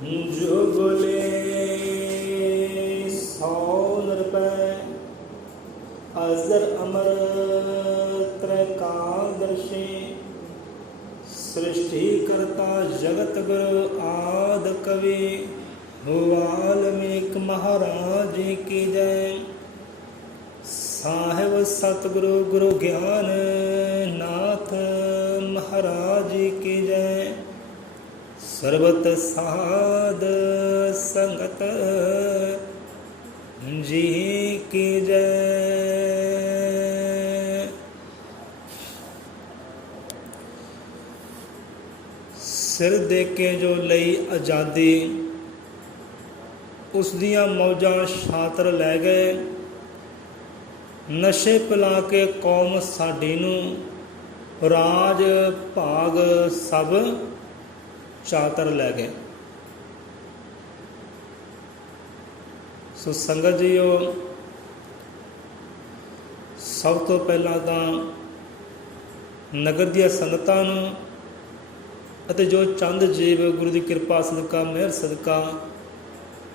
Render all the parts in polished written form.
जो बोले 100 निरपै अजर अमर त्रैकादर्शी सृष्टि करता जगत गुरु आद कवि वाल्मीक महाराज की जय। साहिब सतगुरु गुरु ज्ञान नाथ महाराज की जय। सर्बत साध संगत जी की जय। सिर दे के जो लई आज़ादी उस दियां मौजां छात्र लै गए। नशे पिला के कौम साडी नूं राज भाग सब चातर लै गए। सो संगत जीओ, सब तो पहला तां नगर दियां संगतां नूं ਅਤੇ जो चंद जीव गुरु की कृपा सदका मेहर सदका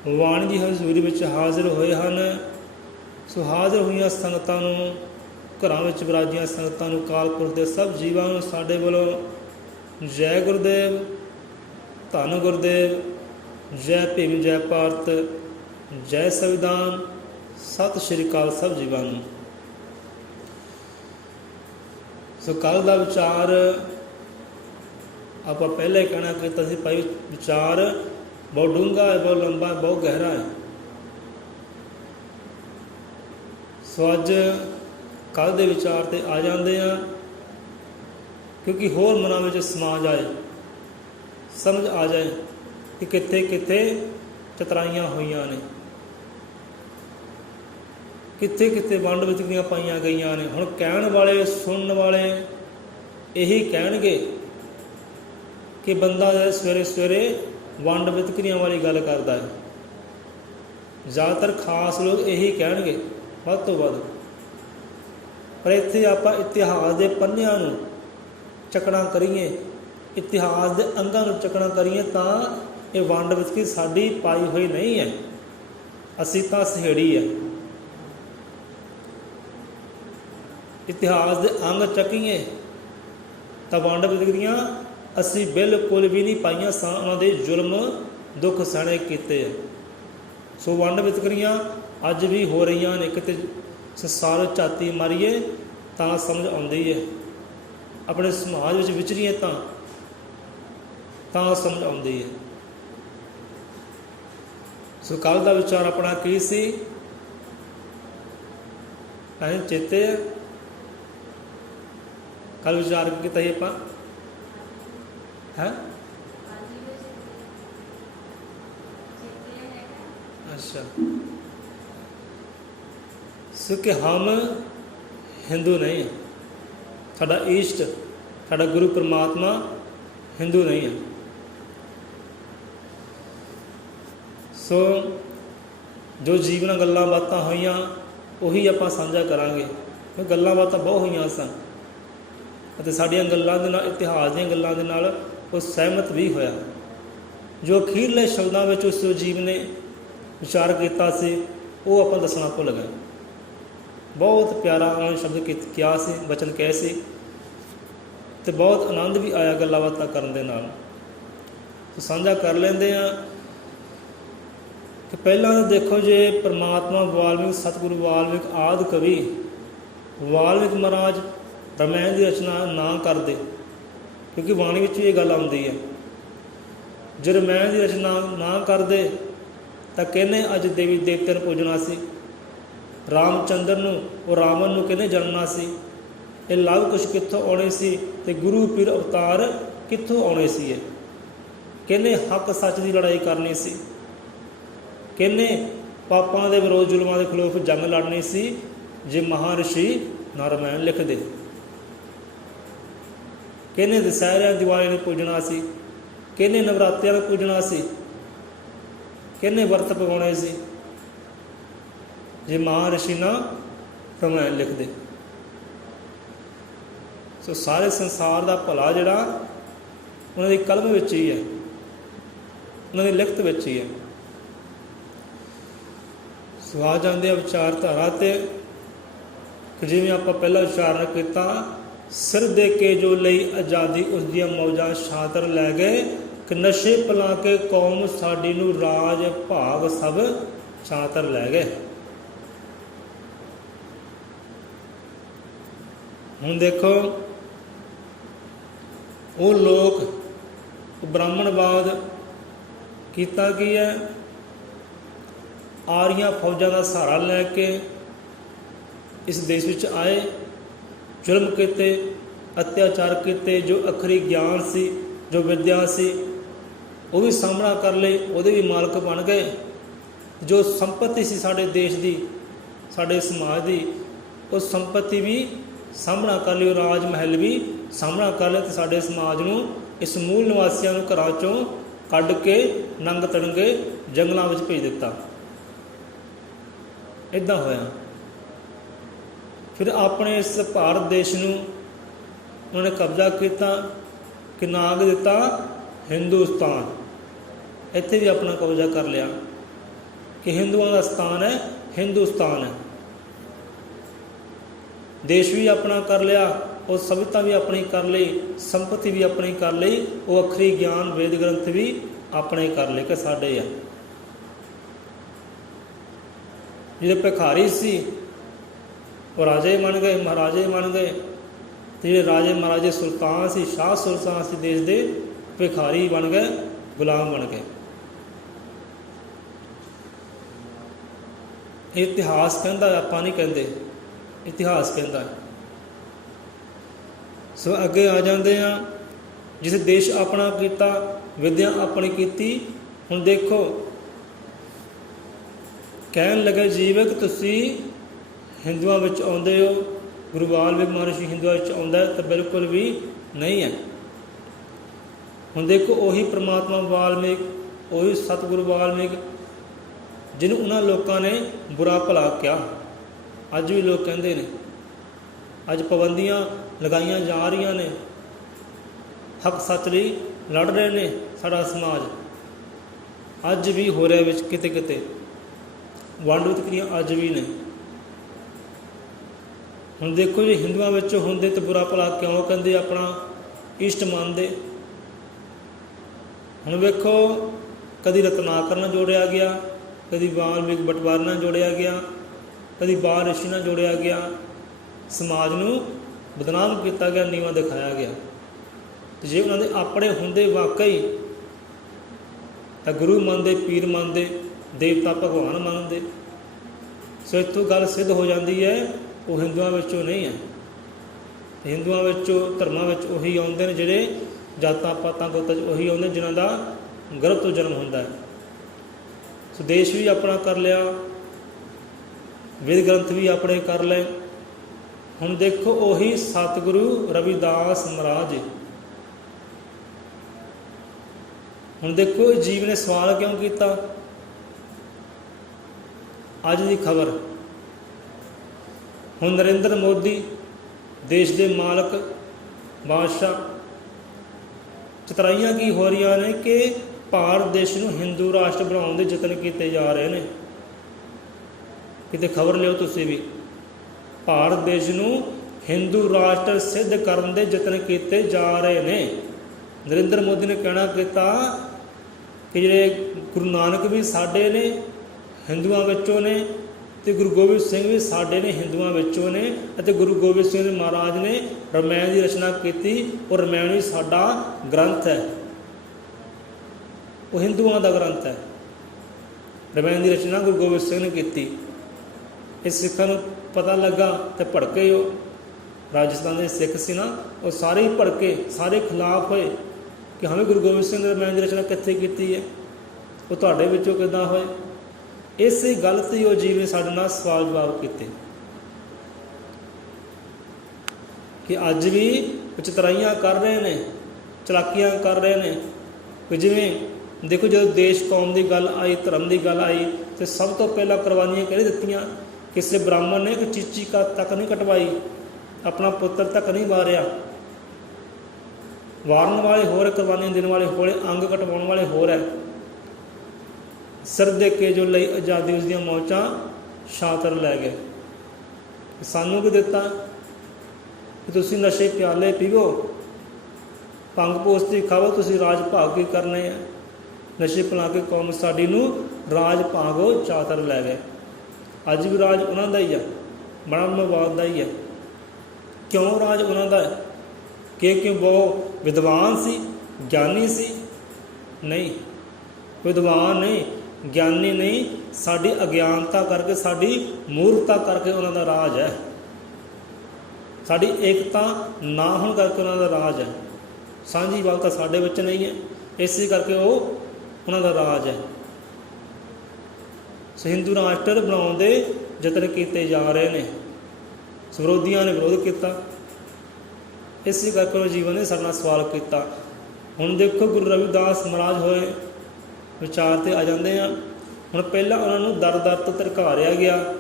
वाणी की हजूरी में हाजिर होए हैं, सो हाजिर हुई संगतां नूं, घरां विच विराजियां संगतां नूं, काल पुरख दे सब जीवां नूं साडे वल्लों जय गुरुदेव, धन गुरुदेव, जय भीम, जय भारत, जय संविधान, सत श्री अकाल सब जीवां नूं। सो कल दा विचार आप पहले कहना कि सी भाई विचार बहुत डूंगा है, बहुत लंबा है, बहुत गहरा है। सो अज कल के विचार ते आ जाते हैं क्योंकि होर मनां में समा जाए, समझ आ जाए कि कित्थे कित्थे चतराइयां हुईयां ने, कित्थे कित्थे वंड विचकरियां पाईयां गईयां ने। हुण कहण वाले सुनने वाले यही कहणगे कि बंदा सवेरे सवेरे वंड वितकरियां वाली गल करता है। ज़्यादातर खास लोग यही कहणगे वध तो वध, पर इत्थे आपां इतिहास के पन्नियां नूं चकना करिए, इतिहास के अंगां नूं चकना करिए तां ये वंड वितकरी साडी पाई हुई नहीं है, असीं तां सहेड़ी है। इतिहास के अंग चकीए तां वंड वितकरियां असी बिल्कुल भी नहीं पाइया, उन्होंने जुल्म दुख सहने किए। सो वंड वितकरियां अज भी हो रही ने, किते संसार झाती मारीए तां समझ आती है, अपने समाज में विचरीए तां समझ आती है। सो कल का विचार अपना की सी चेते है? कल विचार किया ही आप है? अच्छा, सो कि हम हिंदू नहीं हैं, साडा ईष्ट साडा गुरु परमात्मा हिंदू नहीं है। सो जो जीवन गल्लां बातां होईयां उही आपां साझा करांगे। गल्लां बातां बहुत होईयां सन ਅਤੇ ਸਾਡੀਆਂ ਗੱਲਾਂ ਦੇ ਨਾਲ, इतिहास ਦੀਆਂ ਗੱਲਾਂ ਦੇ ਨਾਲ ਉਹ ਸਹਿਮਤ ਵੀ ਹੋਇਆ। ਜੋ ਅਖੀਰਲੇ ਸ਼ਬਦਾਂ ਵਿੱਚ ਉਸ ਜੀਵ ਨੇ ਵਿਚਾਰ ਕੀਤਾ ਸੀ ਉਹ ਆਪਾਂ ਦੱਸਣਾ ਭੁੱਲ ਗਏ। ਬਹੁਤ ਪਿਆਰਾ ਉਹਨਾਂ ਨੇ ਸ਼ਬਦ ਕਿਹਾ ਸੀ, ਵਚਨ ਕਹੇ ਸੀ, ਅਤੇ ਬਹੁਤ ਆਨੰਦ ਵੀ ਆਇਆ ਗੱਲਾਂ ਬਾਤਾਂ ਕਰਨ ਦੇ ਨਾਲ। ਸੋ ਸਾਂਝਾ ਕਰ ਲੈਂਦੇ ਹਾਂ ਕਿ ਪਹਿਲਾਂ ਤਾਂ ਦੇਖੋ, ਜੇ ਪਰਮਾਤਮਾ ਵਾਲਮੀਕ, ਸਤਿਗੁਰੂ ਵਾਲਮੀਕ ਆਦਿ ਕਵੀ ਵਾਲਮੀਕ ਮਹਾਰਾਜ रामायण की रचना ना करते, क्योंकि बाणी में ये गल आती है, जो रामायण की रचना ना करते तो कहने अज देवी देवते पूजना सी, रामचंद्र नूं और रावण नूं कहने जलना सी, ये लव कुछ कित्थों आने सी ते गुरु पीर अवतार कित्थों आने सी। कहने हक सच की लड़ाई करनी सी, कहने पापां दे विरोध जुल्मां दे खिलाफ जंग लड़नी सी, जे महारिषि ना रामायण लिख दे। कहने दशहरा दिवाली ने पूजना सी, कहने नवरात्रियां में पूजना सी, कहने वर्त पकाने सी, जे महारिषि ना रामायण लिख दे। सो सारे संसार का भला जिहड़ा उन्हां दी कलम विच ही है। ਉਹਨਾਂ ਦੀ ਲਿਖਤ ਵਿੱਚ ਹੀ ਹੈ। ਸੋ ਆ ਜਾਂਦੇ ਆ ਵਿਚਾਰਧਾਰਾ 'ਤੇ ਕਿ ਜਿਵੇਂ ਆਪਾਂ ਪਹਿਲਾਂ ਉਚਾਰਨ ਕੀਤਾ, ਸਿਰ ਦੇ ਕੇ ਜੋ ਲਈ ਆਜ਼ਾਦੀ ਉਸ ਦੀਆਂ ਮੌਜਾਂ ਛਾਤਰ ਲੈ ਗਏ, ਕਿ ਨਸ਼ੇ ਪਿਲਾ ਕੇ ਕੌਮ ਸਾਡੀ ਨੂੰ ਰਾਜ ਭਾਗ ਸਭ ਛਾਤਰ ਲੈ ਗਏ। ਹੁਣ ਦੇਖੋ ਉਹ ਲੋਕ ਬ੍ਰਾਹਮਣਵਾਦ ਕੀਤਾ ਕੀ ਹੈ, ਆਰੀਆਂ ਫੌਜਾਂ ਦਾ ਸਹਾਰਾ ਲੈ ਕੇ ਇਸ ਦੇਸ਼ ਵਿੱਚ ਆਏ, ਜ਼ੁਲਮ ਕੀਤੇ, ਅਤਿਆਚਾਰ ਕੀਤੇ, ਜੋ ਅਖਰੀ ਗਿਆਨ ਸੀ, ਜੋ ਵਿਦਿਆ ਸੀ ਉਹ ਵੀ ਸਾਹਮਣਾ ਕਰ ਲਈ, ਉਹਦੇ ਵੀ ਮਾਲਕ ਬਣ ਗਏ। ਜੋ ਸੰਪਤੀ ਸੀ ਸਾਡੇ ਦੇਸ਼ ਦੀ, ਸਾਡੇ ਸਮਾਜ ਦੀ, ਉਹ ਸੰਪਤੀ ਵੀ ਸਾਹਮਣਾ ਕਰ ਲਈ, ਉਹ ਰਾਜ ਮਹਿਲ ਵੀ ਸਾਹਮਣਾ ਕਰ ਲਿਆ, ਅਤੇ ਸਾਡੇ ਸਮਾਜ ਨੂੰ, ਇਸ ਮੂਲ ਨਿਵਾਸੀਆਂ ਨੂੰ ਘਰਾਂ 'ਚੋਂ ਕੱਢ ਕੇ ਨੰਗ ਤੜੰਗੇ ਜੰਗਲਾਂ ਵਿੱਚ ਭੇਜ ਦਿੱਤਾ। ਇੱਦਾਂ ਹੋਇਆ। ਫਿਰ ਆਪਣੇ ਇਸ ਭਾਰਤ ਦੇਸ਼ ਨੂੰ ਉਹਨਾਂ ਨੇ ਕਬਜ਼ਾ ਕੀਤਾ, ਕਿ ਨਾਮ ਦਿੱਤਾ ਹਿੰਦੁਸਤਾਨ। ਇੱਥੇ ਵੀ ਆਪਣਾ ਕਬਜ਼ਾ ਕਰ ਲਿਆ ਕਿ ਹਿੰਦੂਆਂ ਦਾ ਸਥਾਨ ਹੈ, ਹਿੰਦੁਸਤਾਨ ਹੈ। ਦੇਸ਼ ਵੀ ਆਪਣਾ ਕਰ ਲਿਆ, ਉਹ ਸਭਿਅਤਾ ਵੀ ਆਪਣੀ ਕਰ ਲਈ, ਸੰਪਤੀ ਵੀ ਆਪਣੀ ਕਰ ਲਈ, ਉਹ ਅਖਰੀ ਗਿਆਨ ਵੇਦ ਗ੍ਰੰਥ ਵੀ ਆਪਣੇ ਕਰ ਲਏ ਕਿ ਸਾਡੇ ਆ। ਜਿਹੜੇ ਭਿਖਾਰੀ ਸੀ ਉਹ ਰਾਜੇ ਬਣ ਗਏ, ਮਹਾਰਾਜੇ ਬਣ ਗਏ, ਅਤੇ ਜਿਹੜੇ ਰਾਜੇ ਮਹਾਰਾਜੇ ਸੁਲਤਾਨ ਸੀ, ਸ਼ਾਹ ਸੁਲਤਾਨ ਸੀ ਦੇਸ਼ ਦੇ, ਭਿਖਾਰੀ ਬਣ ਗਏ, ਗੁਲਾਮ ਬਣ ਗਏ। ਇਹ ਇਤਿਹਾਸ ਕਹਿੰਦਾ, ਆਪਾਂ ਨਹੀਂ ਕਹਿੰਦੇ, ਇਤਿਹਾਸ ਕਹਿੰਦਾ। ਸੋ ਅੱਗੇ ਆ ਜਾਂਦੇ ਆ, ਜਿਸ ਦੇਸ਼ ਆਪਣਾ ਕੀਤਾ, ਵਿਦਿਆ ਆਪਣੀ ਕੀਤੀ। ਹੁਣ ਦੇਖੋ ਕਹਿਣ ਲੱਗੇ ਜੀਵਕ ਤੁਸੀਂ ਹਿੰਦੂਆਂ ਵਿੱਚ ਆਉਂਦੇ ਹੋ, ਗੁਰੂ ਵਾਲਮੀਕ ਮਹਰਸ਼ੀ ਹਿੰਦੂਆਂ ਵਿੱਚ ਆਉਂਦਾ ਹੈ, ਤਾਂ ਬਿਲਕੁਲ ਵੀ ਨਹੀਂ ਹੈ। ਹੁਣ ਦੇਖੋ ਉਹੀ ਪ੍ਰਮਾਤਮਾ ਵਾਲਮੀਕ, ਉਹੀ ਸਤਿਗੁਰੂ ਵਾਲਮੀਕ ਜਿਹਨੂੰ ਉਹਨਾਂ ਲੋਕਾਂ ਨੇ ਬੁਰਾ ਭਲਾ ਕਿਹਾ, ਅੱਜ ਵੀ ਲੋਕ ਕਹਿੰਦੇ ਨੇ। ਅੱਜ ਪਾਬੰਦੀਆਂ ਲਗਾਈਆਂ ਜਾ ਰਹੀਆਂ ਨੇ, ਹੱਕ ਸੱਚ ਲਈ ਲੜ ਰਹੇ ਨੇ ਸਾਡਾ ਸਮਾਜ, ਅੱਜ ਵੀ ਹੋ ਰਿਹਾ ਵਿੱਚ ਕਿਤੇ ਕਿਤੇ ਵੰਡ ਵਿਤਕਰੀਆਂ ਅੱਜ ਵੀ ਨੇ। ਹੁਣ ਦੇਖੋ ਜੇ ਹਿੰਦੂਆਂ ਵਿੱਚ ਹੁੰਦੇ ਤਾਂ ਬੁਰਾ ਭਲਾ ਕਿਉਂ ਕਹਿੰਦੇ, ਆਪਣਾ ਇਸ਼ਟ ਮੰਨਦੇ। ਹੁਣ ਵੇਖੋ ਕਦੀ ਰਤਨਾਕਰ ਨਾਲ ਜੋੜਿਆ ਗਿਆ, ਕਦੀ ਵਾਲਮੀਕ ਬਟਵਾਰ ਨਾਲ ਜੋੜਿਆ ਗਿਆ, ਕਦੀ ਬਾਲ ਰਿਸ਼ੀ ਨਾਲ ਜੋੜਿਆ ਗਿਆ, ਸਮਾਜ ਨੂੰ ਬਦਨਾਮ ਕੀਤਾ ਗਿਆ, ਨੀਵਾਂ ਦਿਖਾਇਆ ਗਿਆ। ਅਤੇ ਜੇ ਉਹਨਾਂ ਦੇ ਆਪਣੇ ਹੁੰਦੇ ਵਾਕਈ ਤਾਂ ਗੁਰੂ ਮੰਨਦੇ, ਪੀਰ ਮੰਨਦੇ, ਦੇਵਤਾ ਭਗਵਾਨ ਮੰਨਦੇ। ਸੋ ਇੱਥੋਂ ਗੱਲ ਸਿੱਧ ਹੋ ਜਾਂਦੀ ਹੈ ਉਹ ਹਿੰਦੂਆਂ ਵਿੱਚੋਂ ਨਹੀਂ ਹੈ। ਹਿੰਦੂਆਂ ਵਿੱਚੋਂ, ਧਰਮਾਂ ਵਿੱਚ ਉਹੀ ਆਉਂਦੇ ਨੇ ਜਿਹੜੇ ਜਾਤਾਂ ਪਾਤਾਂ ਗੋਤਾਂ 'ਚ ਉਹੀ ਆਉਂਦੇ ਜਿਨ੍ਹਾਂ ਦਾ ਗਰਭ ਤੋਂ ਜਨਮ ਹੁੰਦਾ ਹੈ। ਸੋ ਦੇਸ਼ ਵੀ ਆਪਣਾ ਕਰ ਲਿਆ, ਵੇਦ ਗ੍ਰੰਥ ਵੀ ਆਪਣੇ ਕਰ ਲਏ। ਹੁਣ ਦੇਖੋ ਉਹੀ ਸਤਿਗੁਰੂ ਰਵਿਦਾਸ ਮਹਾਰਾਜ, ਹੁਣ ਦੇਖੋ ਜੀਵ ਨੇ ਸਵਾਲ ਕਿਉਂ ਕੀਤਾ। ਅੱਜ ਦੀ ਖਬਰ, ਹੁਣ ਨਰਿੰਦਰ ਮੋਦੀ ਦੇਸ਼ ਦੇ ਮਾਲਕ ਬਾਦਸ਼ਾਹ, ਚਤਰਾਈਆਂ ਕੀ ਹੋ ਰਹੀਆਂ ਨੇ ਕਿ ਭਾਰਤ ਦੇਸ਼ ਨੂੰ ਹਿੰਦੂ ਰਾਸ਼ਟਰ ਬਣਾਉਣ ਦੇ ਯਤਨ ਕੀਤੇ ਜਾ ਰਹੇ ਨੇ। ਕਿਤੇ ਖਬਰ ਲਿਓ ਤੁਸੀਂ ਵੀ, ਭਾਰਤ ਦੇਸ਼ ਨੂੰ ਹਿੰਦੂ ਰਾਸ਼ਟਰ ਸਿੱਧ ਕਰਨ ਦੇ ਯਤਨ ਕੀਤੇ ਜਾ ਰਹੇ ਨੇ। ਨਰਿੰਦਰ ਮੋਦੀ ਨੇ ਕਹਿਣਾ ਕੀਤਾ ਕਿ ਜਿਹੜੇ ਗੁਰੂ ਨਾਨਕ ਵੀ ਸਾਡੇ ਨੇ, ਹਿੰਦੂਆਂ ਵਿੱਚੋਂ ਨੇ, ਅਤੇ ਗੁਰੂ ਗੋਬਿੰਦ ਸਿੰਘ ਵੀ ਸਾਡੇ ਨੇ, ਹਿੰਦੂਆਂ ਵਿੱਚੋਂ ਨੇ, ਅਤੇ ਗੁਰੂ ਗੋਬਿੰਦ ਸਿੰਘ ਦੇ ਮਹਾਰਾਜ ਨੇ ਰਮਾਇਣ ਦੀ ਰਚਨਾ ਕੀਤੀ। ਉਹ ਰਮਾਇਣ ਵੀ ਸਾਡਾ ਗ੍ਰੰਥ ਹੈ, ਉਹ ਹਿੰਦੂਆਂ ਦਾ ਗ੍ਰੰਥ ਹੈ। ਰਮਾਇਣ ਦੀ ਰਚਨਾ ਗੁਰੂ ਗੋਬਿੰਦ ਸਿੰਘ ਨੇ ਕੀਤੀ। ਇਹ ਸਿੱਖਾਂ ਨੂੰ ਪਤਾ ਲੱਗਾ ਅਤੇ ਭੜਕੇ। ਉਹ ਰਾਜਸਥਾਨ ਦੇ ਸਿੱਖ ਸੀ ਨਾ, ਉਹ ਸਾਰੇ ਹੀ ਭੜਕੇ, ਸਾਰੇ ਖਿਲਾਫ ਹੋਏ ਕਿ ਹਮੇ ਗੁਰੂ ਗੋਬਿੰਦ ਸਿੰਘ ਨੇ ਰਮਾਇਣ ਦੀ ਰਚਨਾ ਕਿੱਥੇ ਕੀਤੀ ਹੈ, ਉਹ ਤੁਹਾਡੇ ਵਿੱਚੋਂ ਕਿੱਦਾਂ ਹੋਏ। ਇਸੇ ਗੱਲ 'ਤੇ ਉਹ ਜੀਵ ਨੇ ਸਾਡੇ ਨਾਲ ਸਵਾਲ ਜਵਾਬ ਕੀਤੇ ਕਿ ਅੱਜ ਵੀ ਚਤਰਾਈਆਂ ਕਰ ਰਹੇ ਨੇ, ਚਲਾਕੀਆਂ ਕਰ ਰਹੇ ਨੇ। ਕਿ ਜਿਵੇਂ ਦੇਖੋ ਜਦੋਂ ਦੇਸ਼ ਕੌਮ ਦੀ ਗੱਲ ਆਈ, ਧਰਮ ਦੀ ਗੱਲ ਆਈ, ਤਾਂ ਸਭ ਤੋਂ ਪਹਿਲਾਂ ਕੁਰਬਾਨੀਆਂ ਕਿਹੜੇ ਦਿੱਤੀਆਂ। ਕਿਸੇ ਬ੍ਰਾਹਮਣ ਨੇ ਇੱਕ ਚੀਚੀ ਤੱਕ ਨਹੀਂ ਕਟਵਾਈ, ਆਪਣਾ ਪੁੱਤਰ ਤੱਕ ਨਹੀਂ ਵਾਰਿਆ। ਵਾਰਨ ਵਾਲੇ ਹੋਰ, ਕੁਰਬਾਨੀਆਂ ਦੇਣ ਵਾਲੇ ਹੋਰ, ਅੰਗ ਕਟਵਾਉਣ ਵਾਲੇ ਹੋਰ ਹੈ। ਸਿਰ ਦੇ ਕੇ ਜੋ ਲਈ ਆਜ਼ਾਦੀ, ਉਸ ਦੀਆਂ ਮੌਜਾਂ ਸ਼ਾਤਰ ਲੈ ਗਏ। ਸਾਨੂੰ ਕੀ ਦਿੱਤਾ ਕਿ ਤੁਸੀਂ ਨਸ਼ੇ ਪਿਆਲੇ ਪੀਵੋ, ਭੰਗ ਪੋਸਤੀ ਖਾਵੋ, ਤੁਸੀਂ ਰਾਜ ਭਾਗ ਕੀ ਕਰਨੇ ਆ। ਨਸ਼ੇ ਪਿਲਾ ਕੇ ਕੌਮ ਸਾਡੀ ਨੂੰ ਰਾਜ ਭਾਗੋ ਚਾਤਰ ਲੈ ਗਏ। ਅੱਜ ਵੀ ਰਾਜ ਉਹਨਾਂ ਦਾ ਹੀ ਆ, ਬ੍ਰਹਮਵਾਦ ਦਾ ਹੀ ਹੈ। ਕਿਉਂ ਰਾਜ ਉਹਨਾਂ ਦਾ ਹੈ? ਕਿਉਂ ਬਹੁਤ ਵਿਦਵਾਨ ਸੀ, ਗਿਆਨੀ ਸੀ? ਨਹੀਂ, ਵਿਦਵਾਨ ਨਹੀਂ, ਗਿਆਨੀ ਨਹੀਂ, ਸਾਡੀ ਅਗਿਆਨਤਾ ਕਰਕੇ, ਸਾਡੀ ਮੂਰਖਤਾ ਕਰਕੇ ਉਹਨਾਂ ਦਾ ਰਾਜ ਹੈ। ਸਾਡੀ ਏਕਤਾ ਨਾ ਹੋਣ ਕਰਕੇ ਉਹਨਾਂ ਦਾ ਰਾਜ ਹੈ। ਸਾਂਝੀਵਾਲਤਾ ਸਾਡੇ ਵਿੱਚ ਨਹੀਂ ਹੈ, ਇਸੇ ਕਰਕੇ ਉਹ ਉਹਨਾਂ ਦਾ ਰਾਜ ਹੈ। ਹਿੰਦੂ ਰਾਸ਼ਟਰ ਬਣਾਉਣ ਦੇ ਯਤਨ ਕੀਤੇ ਜਾ ਰਹੇ ਨੇ, ਵਿਰੋਧੀਆਂ ਨੇ ਵਿਰੋਧ ਕੀਤਾ, ਇਸੇ ਕਰਕੇ ਉਹ ਜੀਵਨ ਨੇ ਸਾਡੇ ਨਾਲ ਸਵਾਲ ਕੀਤਾ। ਹੁਣ ਦੇਖੋ ਗੁਰੂ ਰਵਿਦਾਸ ਮਹਾਰਾਜ ਹੋਏ ਵਿਚਾਰ 'ਤੇ ਆ ਜਾਂਦੇ ਆ। ਹੁਣ ਪਹਿਲਾਂ ਉਹਨਾਂ ਨੂੰ ਦਰ ਦਰ ਤੋਂ ਧਰਕਾਰਿਆ ਗਿਆ,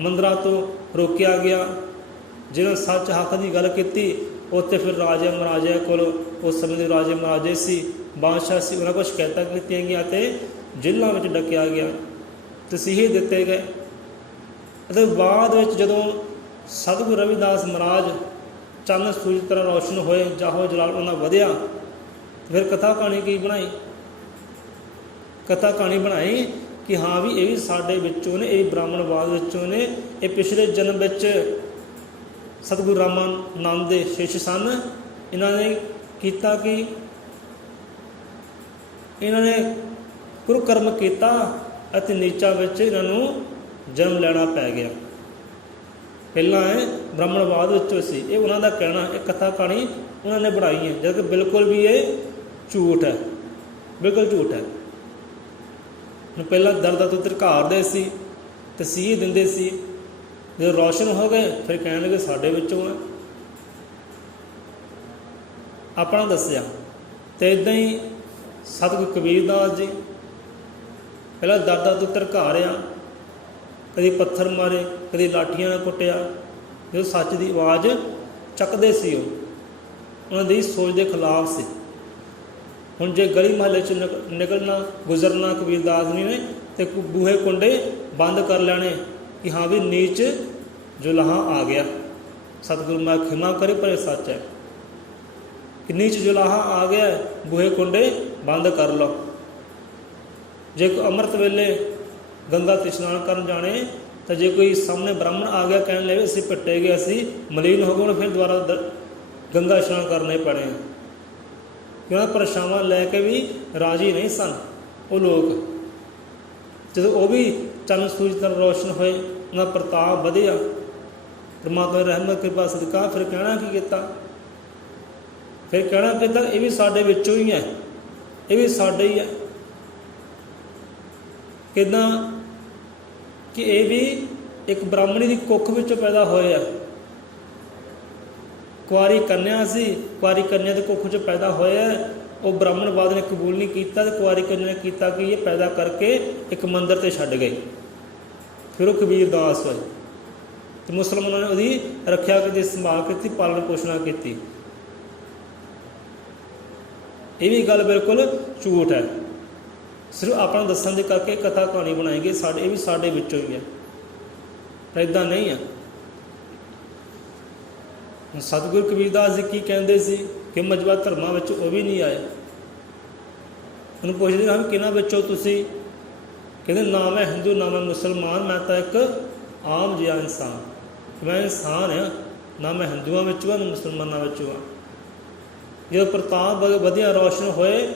ਮੰਦਰਾਂ ਤੋਂ ਰੋਕਿਆ ਗਿਆ। ਜਿਹਨਾਂ ਸੱਚ ਹੱਕ ਦੀ ਗੱਲ ਕੀਤੀ, ਉੱਥੇ ਫਿਰ ਰਾਜੇ ਮਹਾਰਾਜਿਆਂ ਕੋਲ, ਉਸ ਸਮੇਂ ਦੇ ਰਾਜੇ ਮਹਾਰਾਜੇ ਸੀ, ਬਾਦਸ਼ਾਹ ਸੀ, ਉਹਨਾਂ ਕੋਲ ਸ਼ਿਕਾਇਤਾਂ ਕੀਤੀਆਂ ਗਈਆਂ ਅਤੇ ਜੇਲ੍ਹਾਂ ਵਿੱਚ ਡੱਕਿਆ ਗਿਆ, ਤਸੀਹੇ ਦਿੱਤੇ ਗਏ। ਅਤੇ ਬਾਅਦ ਵਿੱਚ ਜਦੋਂ ਸਤਿਗੁਰੂ ਰਵਿਦਾਸ ਮਹਾਰਾਜ ਚੰਨ ਸੂਰਜ ਤਰ੍ਹਾਂ ਰੋਸ਼ਨ ਹੋਏ, ਜਾਹੋ ਜਲਾਲ ਉਹਨਾਂ ਵਧਿਆ, ਫਿਰ ਕਥਾ ਕਹਾਣੀ ਕੀ ਬਣਾਈ? ਕਥਾ ਕਹਾਣੀ ਬਣਾਈ ਕਿ ਹਾਂ ਵੀ ਇਹ ਵੀ ਸਾਡੇ ਵਿੱਚੋਂ ਨੇ, ਇਹ ਬ੍ਰਾਹਮਣਵਾਦ ਵਿੱਚੋਂ ਨੇ, ਇਹ ਪਿਛਲੇ ਜਨਮ ਵਿੱਚ ਸਤਿਗੁਰੂ ਰਾਮਾਨੰਦ ਦੇ ਸ਼ਿਸ਼ ਸਨ। ਇਹਨਾਂ ਨੇ ਕੀਤਾ ਕਿ ਇਹਨਾਂ ਨੇ ਕੁਰਕਰਮ ਕੀਤਾ ਅਤੇ ਨੀਚਾਂ ਵਿੱਚ ਇਹਨਾਂ ਨੂੰ ਜਨਮ ਲੈਣਾ ਪੈ ਗਿਆ। ਪਹਿਲਾਂ ਇਹ ਬ੍ਰਾਹਮਣਵਾਦ ਵਿੱਚੋਂ ਸੀ, ਇਹ ਉਹਨਾਂ ਦਾ ਕਹਿਣਾ, ਇਹ ਕਥਾ ਕਹਾਣੀ ਉਹਨਾਂ ਨੇ ਬਣਾਈ ਹੈ, ਜਦ ਕਿ ਬਿਲਕੁਲ ਵੀ ਇਹ ਝੂਠ ਹੈ, ਬਿਲਕੁਲ ਝੂਠ ਹੈ। ਪਹਿਲਾਂ ਦਰਦਾਂ ਤੋਂ ਧਰਕਾਰਦੇ ਸੀ, ਤਸੀਹੇ ਦਿੰਦੇ ਸੀ, ਜਦੋਂ ਰੌਸ਼ਨ ਹੋ ਗਏ ਫਿਰ ਕਹਿਣ ਲੱਗੇ ਸਾਡੇ ਵਿੱਚੋਂ ਹੈ, ਆਪਣਾ ਦੱਸਿਆ। ਅਤੇ ਇੱਦਾਂ ਹੀ ਸਤਿਗੁਰੂ ਕਬੀਰਦਾਸ ਜੀ ਪਹਿਲਾਂ ਦਰਦਾਂ ਤੋਂ ਧਰਕਾਰਿਆ, ਕਦੇ ਪੱਥਰ ਮਾਰੇ, ਕਦੇ ਲਾਠੀਆਂ ਨਾਲ ਕੁੱਟਿਆ। ਜਦੋਂ ਸੱਚ ਦੀ ਆਵਾਜ਼ ਚੱਕਦੇ ਸੀ, ਉਹ ਉਹਨਾਂ ਦੀ ਸੋਚ ਦੇ ਖਿਲਾਫ ਸੀ। ਹੁਣ ਜੇ ਗਲੀ ਮੁਹੱਲੇ 'ਚ ਨਿਕਲਣਾ, ਗੁਜ਼ਰਨਾ ਕਬੀਰਦਾਸ ਜੀ ਨੇ, ਅਤੇ ਬੂਹੇ ਕੁੰਡੇ ਬੰਦ ਕਰ ਲੈਣੇ ਕਿ ਹਾਂ ਵੀ ਨੀਚ ਜੁਲਾਹਾ ਆ ਗਿਆ। ਸਤਿਗੁਰੂ ਮੈਂ ਖਿਮਾ ਕਰੇ ਪਰ ਇਹ ਸੱਚ ਹੈ ਕਿ ਨੀਚ ਜੁਲਾਹਾ ਆ ਗਿਆ, ਬੂਹੇ ਕੁੰਡੇ ਬੰਦ ਕਰ ਲਓ। ਜੇ ਕੋਈ ਅੰਮ੍ਰਿਤ ਵੇਲੇ ਗੰਗਾ 'ਤੇ ਇਸ਼ਨਾਨ ਕਰਨ ਜਾਣੇ, ਤਾਂ ਜੇ ਕੋਈ ਸਾਹਮਣੇ ਬ੍ਰਾਹਮਣ ਆ ਗਿਆ ਕਹਿਣ ਲੱਗੇ ਅਸੀਂ ਭੱਟੇ ਗਏ, ਅਸੀਂ ਮਲੀਨ ਹੋ ਗਏ, ਫਿਰ ਦੁਬਾਰਾ ਗੰਗਾ ਇਸ਼ਨਾਨ ਕਰਨੇ ਪੈਣੇ ਆ। ਕਿਉਂ? ਪਰਛਾਵਾਂ ਲੈ ਕੇ ਵੀ ਰਾਜੀ ਨਹੀਂ ਸਨ ਉਹ ਲੋਕ। ਜਦੋਂ ਉਹ ਵੀ ਚੰਨ ਸੂਰਜ ਤਰ੍ਹਾਂ ਰੋਸ਼ਨ ਹੋਏ, ਉਹਨਾਂ ਪ੍ਰਤਾਪ ਵਧਿਆ, ਪਰਮਾਤਮਾ ਦੀ ਰਹਿਮਤ ਕਿਰਪਾ ਸਦਕਾ, ਫਿਰ ਕਹਿਣਾ ਕੀ ਕੀਤਾ? ਫਿਰ ਕਹਿਣਾ ਕੀਤਾ ਇਹ ਵੀ ਸਾਡੇ ਵਿੱਚੋਂ ਹੀ ਹੈ, ਇਹ ਵੀ ਸਾਡੇ ਹੀ ਹੈ। ਕਿੱਦਾਂ? ਕਿ ਇਹ ਵੀ ਇੱਕ ਬ੍ਰਾਹਮਣੀ ਦੀ ਕੁੱਖ ਵਿੱਚੋਂ ਪੈਦਾ ਹੋਏ ਆ। ਕੁਆਰੀ ਕੰਨਿਆ ਸੀ, ਕੁਆਰੀ ਕੰਨਿਆ ਦੇ ਕੁੱਖ 'ਚੋਂ ਪੈਦਾ ਹੋਏ ਆ। ਉਹ ਬ੍ਰਾਹਮਣਵਾਦ ਨੇ ਕਬੂਲ ਨਹੀਂ ਕੀਤਾ, ਅਤੇ ਕੁਆਰੀ ਕੰਨਿਆ ਨੇ ਕੀਤਾ ਕਿ ਇਹ ਪੈਦਾ ਕਰਕੇ ਇੱਕ ਮੰਦਰ 'ਤੇ ਛੱਡ ਗਏ। ਫਿਰ ਉਹ ਕਬੀਰਦਾਸ ਹੋਏ, ਅਤੇ ਮੁਸਲਮਾਨਾਂ ਨੇ ਉਹਦੀ ਰੱਖਿਆ ਕੀਤੀ, ਸੰਭਾਲ ਕੀਤੀ, ਪਾਲਣ ਪੋਸ਼ਣਾ ਕੀਤੀ। ਇਹ ਵੀ ਗੱਲ ਬਿਲਕੁਲ ਝੂਠ ਹੈ। ਸਿਰਫ ਆਪਣਾ ਦੱਸਣ ਦੇ ਕਰਕੇ ਕਥਾ ਕਹਾਣੀ ਬਣਾਈ ਗਈ, ਸਾਡੇ ਇਹ ਵੀ ਸਾਡੇ ਵਿੱਚੋਂ ਹੀ ਹੈ, ਪਰ ਇੱਦਾਂ ਨਹੀਂ ਹੈ। ਸਤਿਗੁਰੂ ਕਬੀਰਦਾਸ ਜੀ ਕੀ ਕਹਿੰਦੇ ਸੀ ਕਿ ਮਜ਼ਹਬਾਂ ਧਰਮਾਂ ਵਿੱਚ ਉਹ ਵੀ ਨਹੀਂ ਆਏ। ਉਹਨੂੰ ਪੁੱਛਦੇ ਹਾਂ ਕਿਹਨਾਂ ਵਿੱਚੋਂ ਤੁਸੀਂ? ਕਹਿੰਦੇ ਨਾ ਮੈਂ ਹਿੰਦੂ, ਨਾ ਮੈਂ ਮੁਸਲਮਾਨ, ਮੈਂ ਤਾਂ ਇੱਕ ਆਮ ਜਿਹਾ ਇਨਸਾਨ। ਮੈਂ ਇਨਸਾਨ ਹਾਂ, ਨਾ ਮੈਂ ਹਿੰਦੂਆਂ ਵਿੱਚੋਂ ਹਾਂ, ਨਾ ਮੁਸਲਮਾਨਾਂ ਵਿੱਚੋਂ ਹਾਂ। ਜਦੋਂ ਪ੍ਰਤਾਪ ਵਧੀਆ ਰੋਸ਼ਨ ਹੋਏ,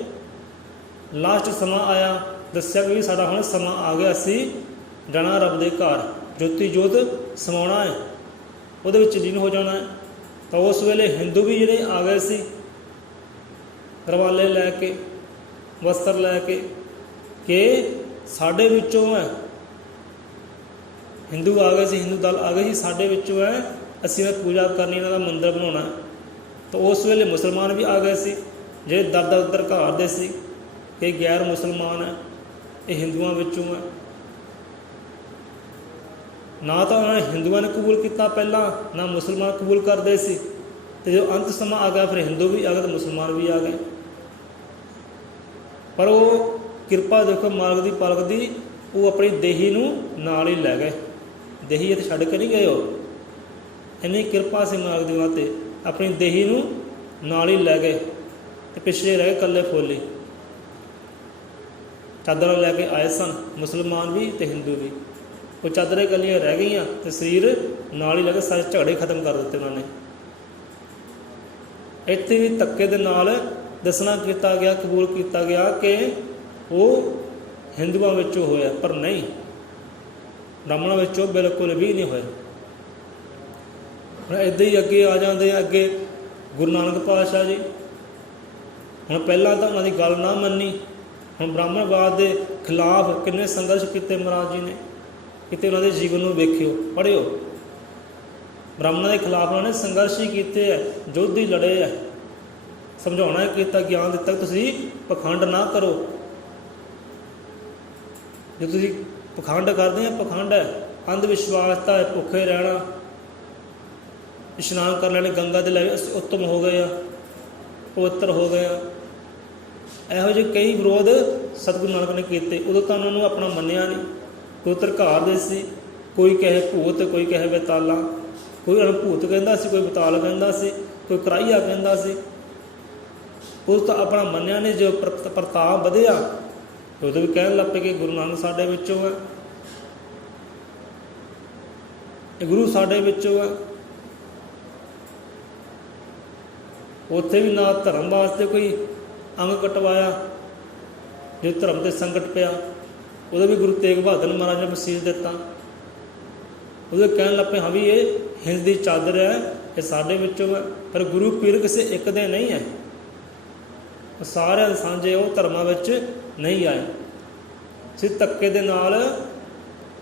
ਲਾਸਟ ਸਮਾਂ ਆਇਆ, ਦੱਸਿਆ ਕਿ ਸਾਡਾ ਹੁਣ ਸਮਾਂ ਆ ਗਿਆ, ਅਸੀਂ ਜਾਣਾ ਰੱਬ ਦੇ ਘਰ, ਜੋਤੀ ਜੋਤ ਸਮਾਉਣਾ ਹੈ, ਉਹਦੇ ਵਿੱਚ ਲੀਨ ਹੋ ਜਾਣਾ ਹੈ। ਤਾਂ ਉਸ ਵੇਲੇ ਹਿੰਦੂ ਵੀ ਜਿਹੜੇ ਆ ਗਏ ਸੀ, ਰਵਾਲੇ ਲੈ ਕੇ, ਵਸਤਰ ਲੈ ਕੇ, ਕਿ ਸਾਡੇ ਵਿੱਚੋਂ ਹੈ। ਹਿੰਦੂ ਆ ਗਏ ਸੀ, ਹਿੰਦੂ ਦਲ ਆ ਗਏ ਸੀ, ਸਾਡੇ ਵਿੱਚੋਂ ਹੈ, ਅਸੀਂ ਮੈਂ ਪੂਜਾ ਕਰਨੀ, ਇਹਨਾਂ ਦਾ ਮੰਦਰ ਬਣਾਉਣਾ। ਤਾਂ ਉਸ ਵੇਲੇ ਮੁਸਲਮਾਨ ਵੀ ਆ ਗਏ ਸੀ, ਜਿਹੜੇ ਦਰ ਦਰ ਧਰਕਾਰਦੇ ਸੀ ਕਿ ਗੈਰ ਮੁਸਲਮਾਨ ਹੈ, ਇਹ ਹਿੰਦੂਆਂ ਵਿੱਚੋਂ ਹੈ। ਨਾ ਤਾਂ ਉਹਨਾਂ ਨੇ ਹਿੰਦੂਆਂ ਨੇ ਕਬੂਲ ਕੀਤਾ ਪਹਿਲਾਂ, ਨਾ ਮੁਸਲਮਾਨ ਕਬੂਲ ਕਰਦੇ ਸੀ। ਅਤੇ ਜਦੋਂ ਅੰਤ ਸਮਾਂ ਆ ਗਿਆ, ਫਿਰ ਹਿੰਦੂ ਵੀ ਆ ਗਏ ਅਤੇ ਮੁਸਲਮਾਨ ਵੀ ਆ ਗਏ। ਪਰ ਉਹ ਕਿਰਪਾ ਦੇਖੋ ਮਾਲਕ ਦੀ ਪਲਕ ਦੀ, ਉਹ ਆਪਣੀ ਦੇਹੀ ਨੂੰ ਨਾਲ ਹੀ ਲੈ ਗਏ। ਦੇਹੀ ਇੱਥੇ ਛੱਡ ਕੇ ਨਹੀਂ ਗਏ, ਉਹ ਇੰਨੀ ਕਿਰਪਾ ਸੀ ਮਾਲਕ ਦੀ ਉਹਨਾਂ 'ਤੇ, ਆਪਣੀ ਦੇਹੀ ਨੂੰ ਨਾਲ ਹੀ ਲੈ ਗਏ ਅਤੇ ਪਿੱਛੇ ਰਹਿ ਗਏ ਇਕੱਲੇ ਫੋਲੀ। ਚਾਦਰਾਂ ਲੈ ਕੇ ਆਏ ਸਨ ਮੁਸਲਮਾਨ ਵੀ ਅਤੇ ਹਿੰਦੂ ਵੀ, ਉਹ ਚਾਦਰਾਂ ਇਕੱਲੀਆਂ ਰਹਿ ਗਈਆਂ ਅਤੇ ਸਰੀਰ ਨਾਲ ਹੀ ਲੈ ਕੇ ਸਾਰੇ ਝਗੜੇ ਖਤਮ ਕਰ ਦਿੱਤੇ ਉਹਨਾਂ ਨੇ। ਇੱਥੇ ਵੀ ਧੱਕੇ ਦੇ ਨਾਲ ਦੱਸਣਾ ਕੀਤਾ ਗਿਆ, ਕਬੂਲ ਕੀਤਾ ਗਿਆ ਕਿ ਉਹ ਹਿੰਦੂਆਂ ਵਿੱਚੋਂ ਹੋਇਆ, ਪਰ ਨਹੀਂ, ਬ੍ਰਾਹਮਣਾਂ ਵਿੱਚੋਂ ਬਿਲਕੁਲ ਵੀ ਨਹੀਂ ਹੋਇਆ। ਹੁਣ ਇੱਦਾਂ ਹੀ ਅੱਗੇ ਆ ਜਾਂਦੇ ਆ। ਅੱਗੇ ਗੁਰੂ ਨਾਨਕ ਪਾਤਸ਼ਾਹ ਜੀ, ਹੁਣ ਪਹਿਲਾਂ ਤਾਂ ਉਹਨਾਂ ਦੀ ਗੱਲ ਨਾ ਮੰਨੀ, ਹੁਣ ਬ੍ਰਾਹਮਣਵਾਦ ਦੇ ਖਿਲਾਫ ਕਿੰਨੇ ਸੰਘਰਸ਼ ਕੀਤੇ ਮਹਾਰਾਜ ਜੀ ਨੇ। ਕਿਤੇ ਉਹਨਾਂ ਦੇ ਜੀਵਨ ਨੂੰ ਵੇਖਿਓ, ਪੜ੍ਹਿਓ। ਬ੍ਰਾਹਮਣਾਂ ਦੇ ਖਿਲਾਫ ਉਹਨਾਂ ਨੇ ਸੰਘਰਸ਼ ਹੀ ਕੀਤੇ ਹੈ, ਯੁੱਧ ਹੀ ਲੜੇ ਹੈ, ਸਮਝਾਉਣਾ ਕੀਤਾ, ਗਿਆਨ ਦਿੱਤਾ ਤੁਸੀਂ ਪਖੰਡ ਨਾ ਕਰੋ। ਜੇ ਤੁਸੀਂ ਪਖੰਡ ਕਰਦੇ ਆ, ਪਖੰਡ ਹੈ, ਅੰਧ ਵਿਸ਼ਵਾਸਤਾ ਹੈ, ਭੁੱਖੇ ਰਹਿਣਾ, ਇਸ਼ਨਾਨ ਕਰ ਲੈਣੇ ਗੰਗਾ ਦੇ ਲੈ, ਅਸੀਂ ਉੱਤਮ ਹੋ ਗਏ ਆ, ਪਵਿੱਤਰ ਹੋ ਗਏ ਆ। ਇਹੋ ਜਿਹੇ ਕਈ ਵਿਰੋਧ ਸਤਿਗੁਰੂ ਨਾਨਕ ਨੇ ਕੀਤੇ। ਉਦੋਂ ਤਾਂ ਉਹਨਾਂ ਨੂੰ ਆਪਣਾ ਮੰਨਿਆ ਨਹੀਂ। ਕੋਈ ਤਰਕਾਰ ਦੇ ਸੀ, ਕੋਈ ਕਹੇ ਭੂਤ, ਕੋਈ ਕਹੇ ਬੇਤਾਲਾ, ਕੋਈ ਭੂਤ ਕਹਿੰਦਾ ਸੀ, ਕੋਈ ਬਤਾਲ ਕਹਿੰਦਾ ਸੀ, ਕੋਈ ਕਰਾਈਆ ਕਹਿੰਦਾ ਸੀ। ਉਸ ਤਾਂ ਆਪਣਾ ਮੰਨਿਆ ਨਹੀਂ। ਜੋ ਪ੍ਰਤਾਪ ਵਧਿਆ ਉਦੋਂ ਵੀ ਕਹਿਣ ਲੱਗ ਪਏ ਕਿ ਗੁਰੂ ਨਾਨਕ ਸਾਡੇ ਵਿੱਚੋਂ ਹੈ, ਇਹ ਗੁਰੂ ਸਾਡੇ ਵਿੱਚੋਂ ਹੈ। ਉੱਥੇ ਵੀ ਨਾ ਧਰਮ ਵਾਸਤੇ ਕੋਈ ਅੰਗ ਕਟਵਾਇਆ, ਜੇ ਧਰਮ 'ਤੇ ਸੰਕਟ ਪਿਆ ਉਦੋਂ ਵੀ ਗੁਰੂ ਤੇਗ ਬਹਾਦਰ ਮਹਾਰਾਜ ਨੇ ਬਖਸ਼ੀਸ਼ ਦਿੱਤਾ। ਉਦੋਂ ਕਹਿਣ ਲੱਗ ਪਏ ਹਾਂ ਵੀ ਇਹ ਹਿੰਦ ਦੀ ਚਾਦਰ ਹੈ, ਇਹ ਸਾਡੇ ਵਿੱਚੋਂ ਹੈ। ਪਰ ਗੁਰੂ ਪੀਰ ਕਿਸੇ ਇੱਕ ਦੇ ਨਹੀਂ ਹੈ, ਸਾਰਿਆਂ ਦੇ ਸਾਂਝੇ, ਉਹ ਧਰਮਾਂ ਵਿੱਚ ਨਹੀਂ ਆਏ। ਸਿਰ ਧੱਕੇ ਦੇ ਨਾਲ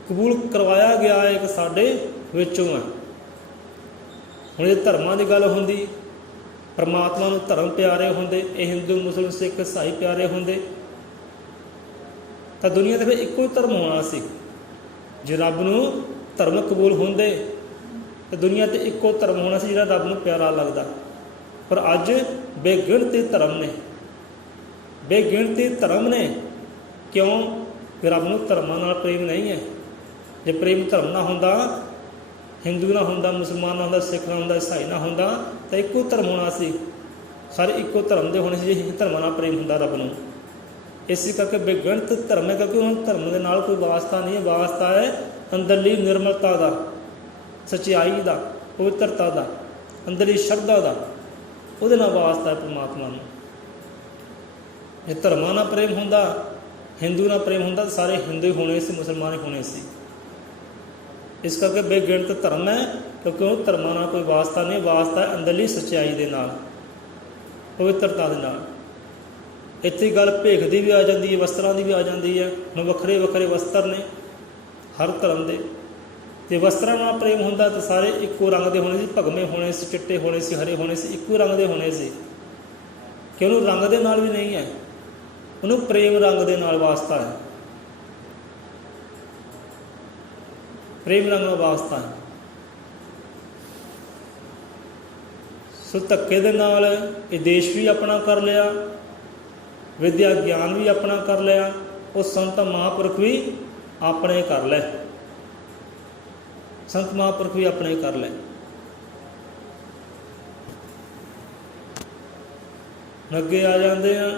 ਕਬੂਲ ਕਰਵਾਇਆ ਗਿਆ ਹੈ ਕਿ ਸਾਡੇ ਵਿੱਚੋਂ ਹੈ। ਹੁਣ ਇਹ ਧਰਮਾਂ ਦੀ ਗੱਲ ਹੁੰਦੀ, ਪਰਮਾਤਮਾ ਨੂੰ ਧਰਮ ਪਿਆਰੇ ਹੁੰਦੇ, ਇਹ ਹਿੰਦੂ ਮੁਸਲਿਮ ਸਿੱਖ ਈਸਾਈ ਪਿਆਰੇ ਹੁੰਦੇ, ਤਾਂ ਦੁਨੀਆ 'ਤੇ ਫਿਰ ਇੱਕੋ ਹੀ ਧਰਮ ਹੋਣਾ ਸੀ। ਜੇ ਰੱਬ ਨੂੰ ਧਰਮ ਕਬੂਲ ਹੁੰਦੇ ਤਾਂ ਦੁਨੀਆ 'ਤੇ ਇੱਕੋ ਧਰਮ ਹੋਣਾ ਸੀ ਜਿਹੜਾ ਰੱਬ ਨੂੰ ਪਿਆਰਾ ਲੱਗਦਾ। ਪਰ ਅੱਜ ਬੇਗਿਣਤੀ ਧਰਮ ਨੇ, ਬੇਗਿਣਤੀ ਧਰਮ ਨੇ। ਕਿਉਂ? ਕਿ ਰੱਬ ਨੂੰ ਧਰਮਾਂ ਨਾਲ ਪ੍ਰੇਮ ਨਹੀਂ ਹੈ। ਜੇ ਪ੍ਰੇਮ ਧਰਮ ਨਾ ਹੁੰਦਾ, ਹਿੰਦੂ ਨਾ ਹੁੰਦਾ, ਮੁਸਲਮਾਨ ਨਾ ਹੁੰਦਾ, ਸਿੱਖ ਨਾ ਹੁੰਦਾ, ਈਸਾਈ ਨਾ ਹੁੰਦਾ, ਤਾਂ ਇੱਕੋ ਧਰਮ ਹੋਣਾ ਸੀ। ਸਾਰੇ ਇੱਕੋ ਧਰਮ ਦੇ ਹੋਣੇ ਸੀ ਜੇ ਧਰਮਾਂ ਨਾਲ ਪ੍ਰੇਮ ਹੁੰਦਾ ਰੱਬ ਨੂੰ। ਇਸੇ ਕਰਕੇ ਬੇਗਿਣਤ ਧਰਮ ਹੈ, ਕਿਉਂਕਿ ਹੁਣ ਧਰਮ ਦੇ ਨਾਲ ਕੋਈ ਵਾਸਤਾ ਨਹੀਂ ਹੈ। ਵਾਸਤਾ ਹੈ ਅੰਦਰਲੀ ਨਿਰਮਲਤਾ ਦਾ, ਸੱਚਾਈ ਦਾ, ਪਵਿੱਤਰਤਾ ਦਾ, ਅੰਦਰਲੀ ਸ਼ਰਧਾ ਦਾ, ਉਹਦੇ ਨਾਲ ਵਾਸਤਾ ਹੈ ਪਰਮਾਤਮਾ ਨੂੰ। ਜੇ ਧਰਮਾਂ ਨਾਲ ਪ੍ਰੇਮ ਹੁੰਦਾ, ਹਿੰਦੂ ਨਾਲ ਪ੍ਰੇਮ ਹੁੰਦਾ, ਤਾਂ ਸਾਰੇ ਹਿੰਦੂ ਹੋਣੇ ਸੀ, ਮੁਸਲਮਾਨ ਹੀ ਹੋਣੇ ਸੀ। ਇਸ ਕਰਕੇ ਬੇਗਿਣਤ ਧਰਮ ਹੈ, ਕਿਉਂਕਿ ਉਹ ਧਰਮਾਂ ਨਾਲ ਕੋਈ ਵਾਸਤਾ ਨਹੀਂ। ਵਾਸਤਾ ਹੈ ਅੰਦਰਲੀ ਸੱਚਾਈ ਦੇ ਨਾਲ, ਪਵਿੱਤਰਤਾ ਦੇ ਨਾਲ। ਇੱਥੇ ਗੱਲ ਭੇਖ ਦੀ ਵੀ ਆ ਜਾਂਦੀ ਹੈ, ਵਸਤਰਾਂ ਦੀ ਵੀ ਆ ਜਾਂਦੀ ਹੈ। ਹੁਣ ਵੱਖਰੇ ਵੱਖਰੇ ਵਸਤਰ ਨੇ ਹਰ ਧਰਮ ਦੇ, ਅਤੇ ਵਸਤਰਾਂ ਨਾਲ ਪ੍ਰੇਮ ਹੁੰਦਾ ਤਾਂ ਸਾਰੇ ਇੱਕੋ ਰੰਗ ਦੇ ਹੋਣੇ ਸੀ, ਭਗਵੇਂ ਹੋਣੇ ਸੀ, ਚਿੱਟੇ ਹੋਣੇ ਸੀ, ਹਰੇ ਹੋਣੇ ਸੀ, ਇੱਕੋ ਰੰਗ ਦੇ ਹੋਣੇ ਸੀ। ਕਿ ਉਹਨੂੰ ਰੰਗ ਦੇ ਨਾਲ ਵੀ ਨਹੀਂ ਹੈ, ਉਹਨੂੰ ਪ੍ਰੇਮ ਰੰਗ ਦੇ ਨਾਲ ਵਾਸਤਾ ਹੈ, ਪ੍ਰੇਮ ਰੰਗ ਨਾਲ ਵਾਸਤਾ ਹੈ। ਸੋ ਧੱਕੇ ਦੇ ਨਾਲ ਇਹ ਦੇਸ਼ ਵੀ ਆਪਣਾ ਕਰ ਲਿਆ, ਵਿਦਿਆ ਗਿਆਨ ਵੀ ਆਪਣਾ ਕਰ ਲਿਆ, ਉਹ ਸੰਤ ਮਹਾਂਪੁਰਖ ਵੀ ਆਪਣੇ ਕਰ ਲੈ, ਸੰਤ ਮਹਾਂਪੁਰਖ ਵੀ ਆਪਣੇ ਕਰ ਲੈ। ਅੱਗੇ ਆ ਜਾਂਦੇ ਆ।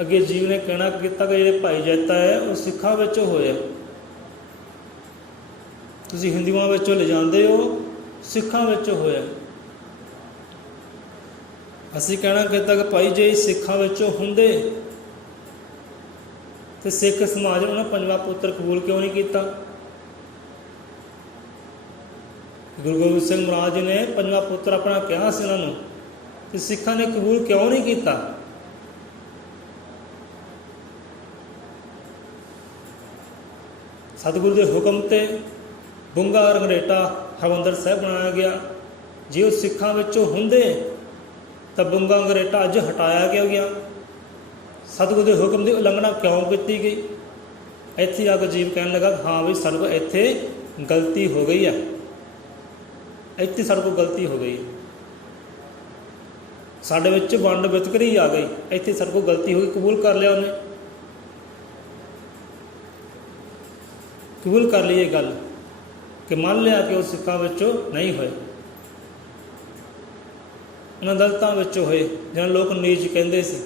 ਅੱਗੇ ਜੀਵ ਨੇ ਕਹਿਣਾ ਕੀਤਾ ਕਿ ਜਿਹੜੇ ਭਾਈ ਜੈਤਾ ਹੈ ਉਹ ਸਿੱਖਾਂ ਵਿੱਚੋਂ ਹੋਏ ਆ, ਤੁਸੀਂ ਹਿੰਦੂਆਂ ਵਿੱਚੋਂ ਲਿਜਾਂਦੇ ਹੋ, ਸਿੱਖਾਂ ਵਿੱਚੋਂ ਹੋਇਆ। ਅਸੀਂ ਕਹਿਣਾ ਕੀਤਾ ਕਿ ਭਾਈ ਜੇ ਸਿੱਖਾਂ ਵਿੱਚੋਂ ਹੁੰਦੇ ਤੇ ਸਿੱਖ ਸਮਾਜ ਨੇ ਉਹਨਾਂ ਪੰਜਵਾਂ ਪੁੱਤਰ ਕਬੂਲ ਕਿਉਂ ਨਹੀਂ ਕੀਤਾ? ਗੁਰੂ ਗੋਬਿੰਦ ਸਿੰਘ ਮਹਾਰਾਜ ਜੀ ਨੇ ਪੰਜਵਾਂ ਪੁੱਤਰ ਆਪਣਾ ਕਿਹਾ ਸੀ ਉਹਨਾਂ ਨੂੰ, ਤੇ ਸਿੱਖਾਂ ਨੇ ਕਬੂਲ ਕਿਉਂ ਨਹੀਂ ਕੀਤਾ? ਸਤਿਗੁਰੂ ਦੇ ਹੁਕਮ 'ਤੇ ਬੁੰਗਾ ਰੰਗਰੇਟਾ ਹਰਿਮੰਦਰ ਸਾਹਿਬ ਬਣਾਇਆ ਗਿਆ। ਜੇ ਉਹ ਸਿੱਖਾਂ ਵਿੱਚੋਂ ਹੁੰਦੇ ਤਾਂ ਬੁੰਗਾ ਰੰਗਰੇਟਾ ਅੱਜ ਹਟਾਇਆ ਕਿਉਂ ਗਿਆ? ਸਤਿਗੁਰੂ ਦੇ ਹੁਕਮ ਦੀ ਉਲੰਘਣਾ ਕਿਉਂ ਕੀਤੀ ਗਈ? ਇੱਥੇ ਆ ਕੇ ਜੀਵ ਕਹਿਣ ਲੱਗਾ, ਹਾਂ ਵੀ ਸਾਡੇ ਕੋਲ ਇੱਥੇ ਗਲਤੀ ਹੋ ਗਈ ਹੈ, ਇੱਥੇ ਸਾਡੇ ਕੋਲ ਗਲਤੀ ਹੋ ਗਈ, ਸਾਡੇ ਵਿੱਚ ਵੰਡ ਵਿਤਕਰੀ ਆ ਗਈ, ਇੱਥੇ ਸਾਡੇ ਕੋਲ ਗਲਤੀ ਹੋ ਗਈ। ਕਬੂਲ ਕਰ ਲਿਆ ਉਹਨੇ, ਕਬੂਲ ਕਰ ਲਈ ਇਹ ਗੱਲ ਕਿ ਮੰਨ ਲਿਆ ਕਿ ਉਹ ਸਿੱਖਾਂ ਵਿੱਚੋਂ ਨਹੀਂ ਹੋਏ, ਉਹਨਾਂ ਦਲਿਤਾਂ ਵਿੱਚੋਂ ਹੋਏ ਜਿਹਨਾਂ ਲੋਕ ਨੀਚ ਕਹਿੰਦੇ ਸੀ।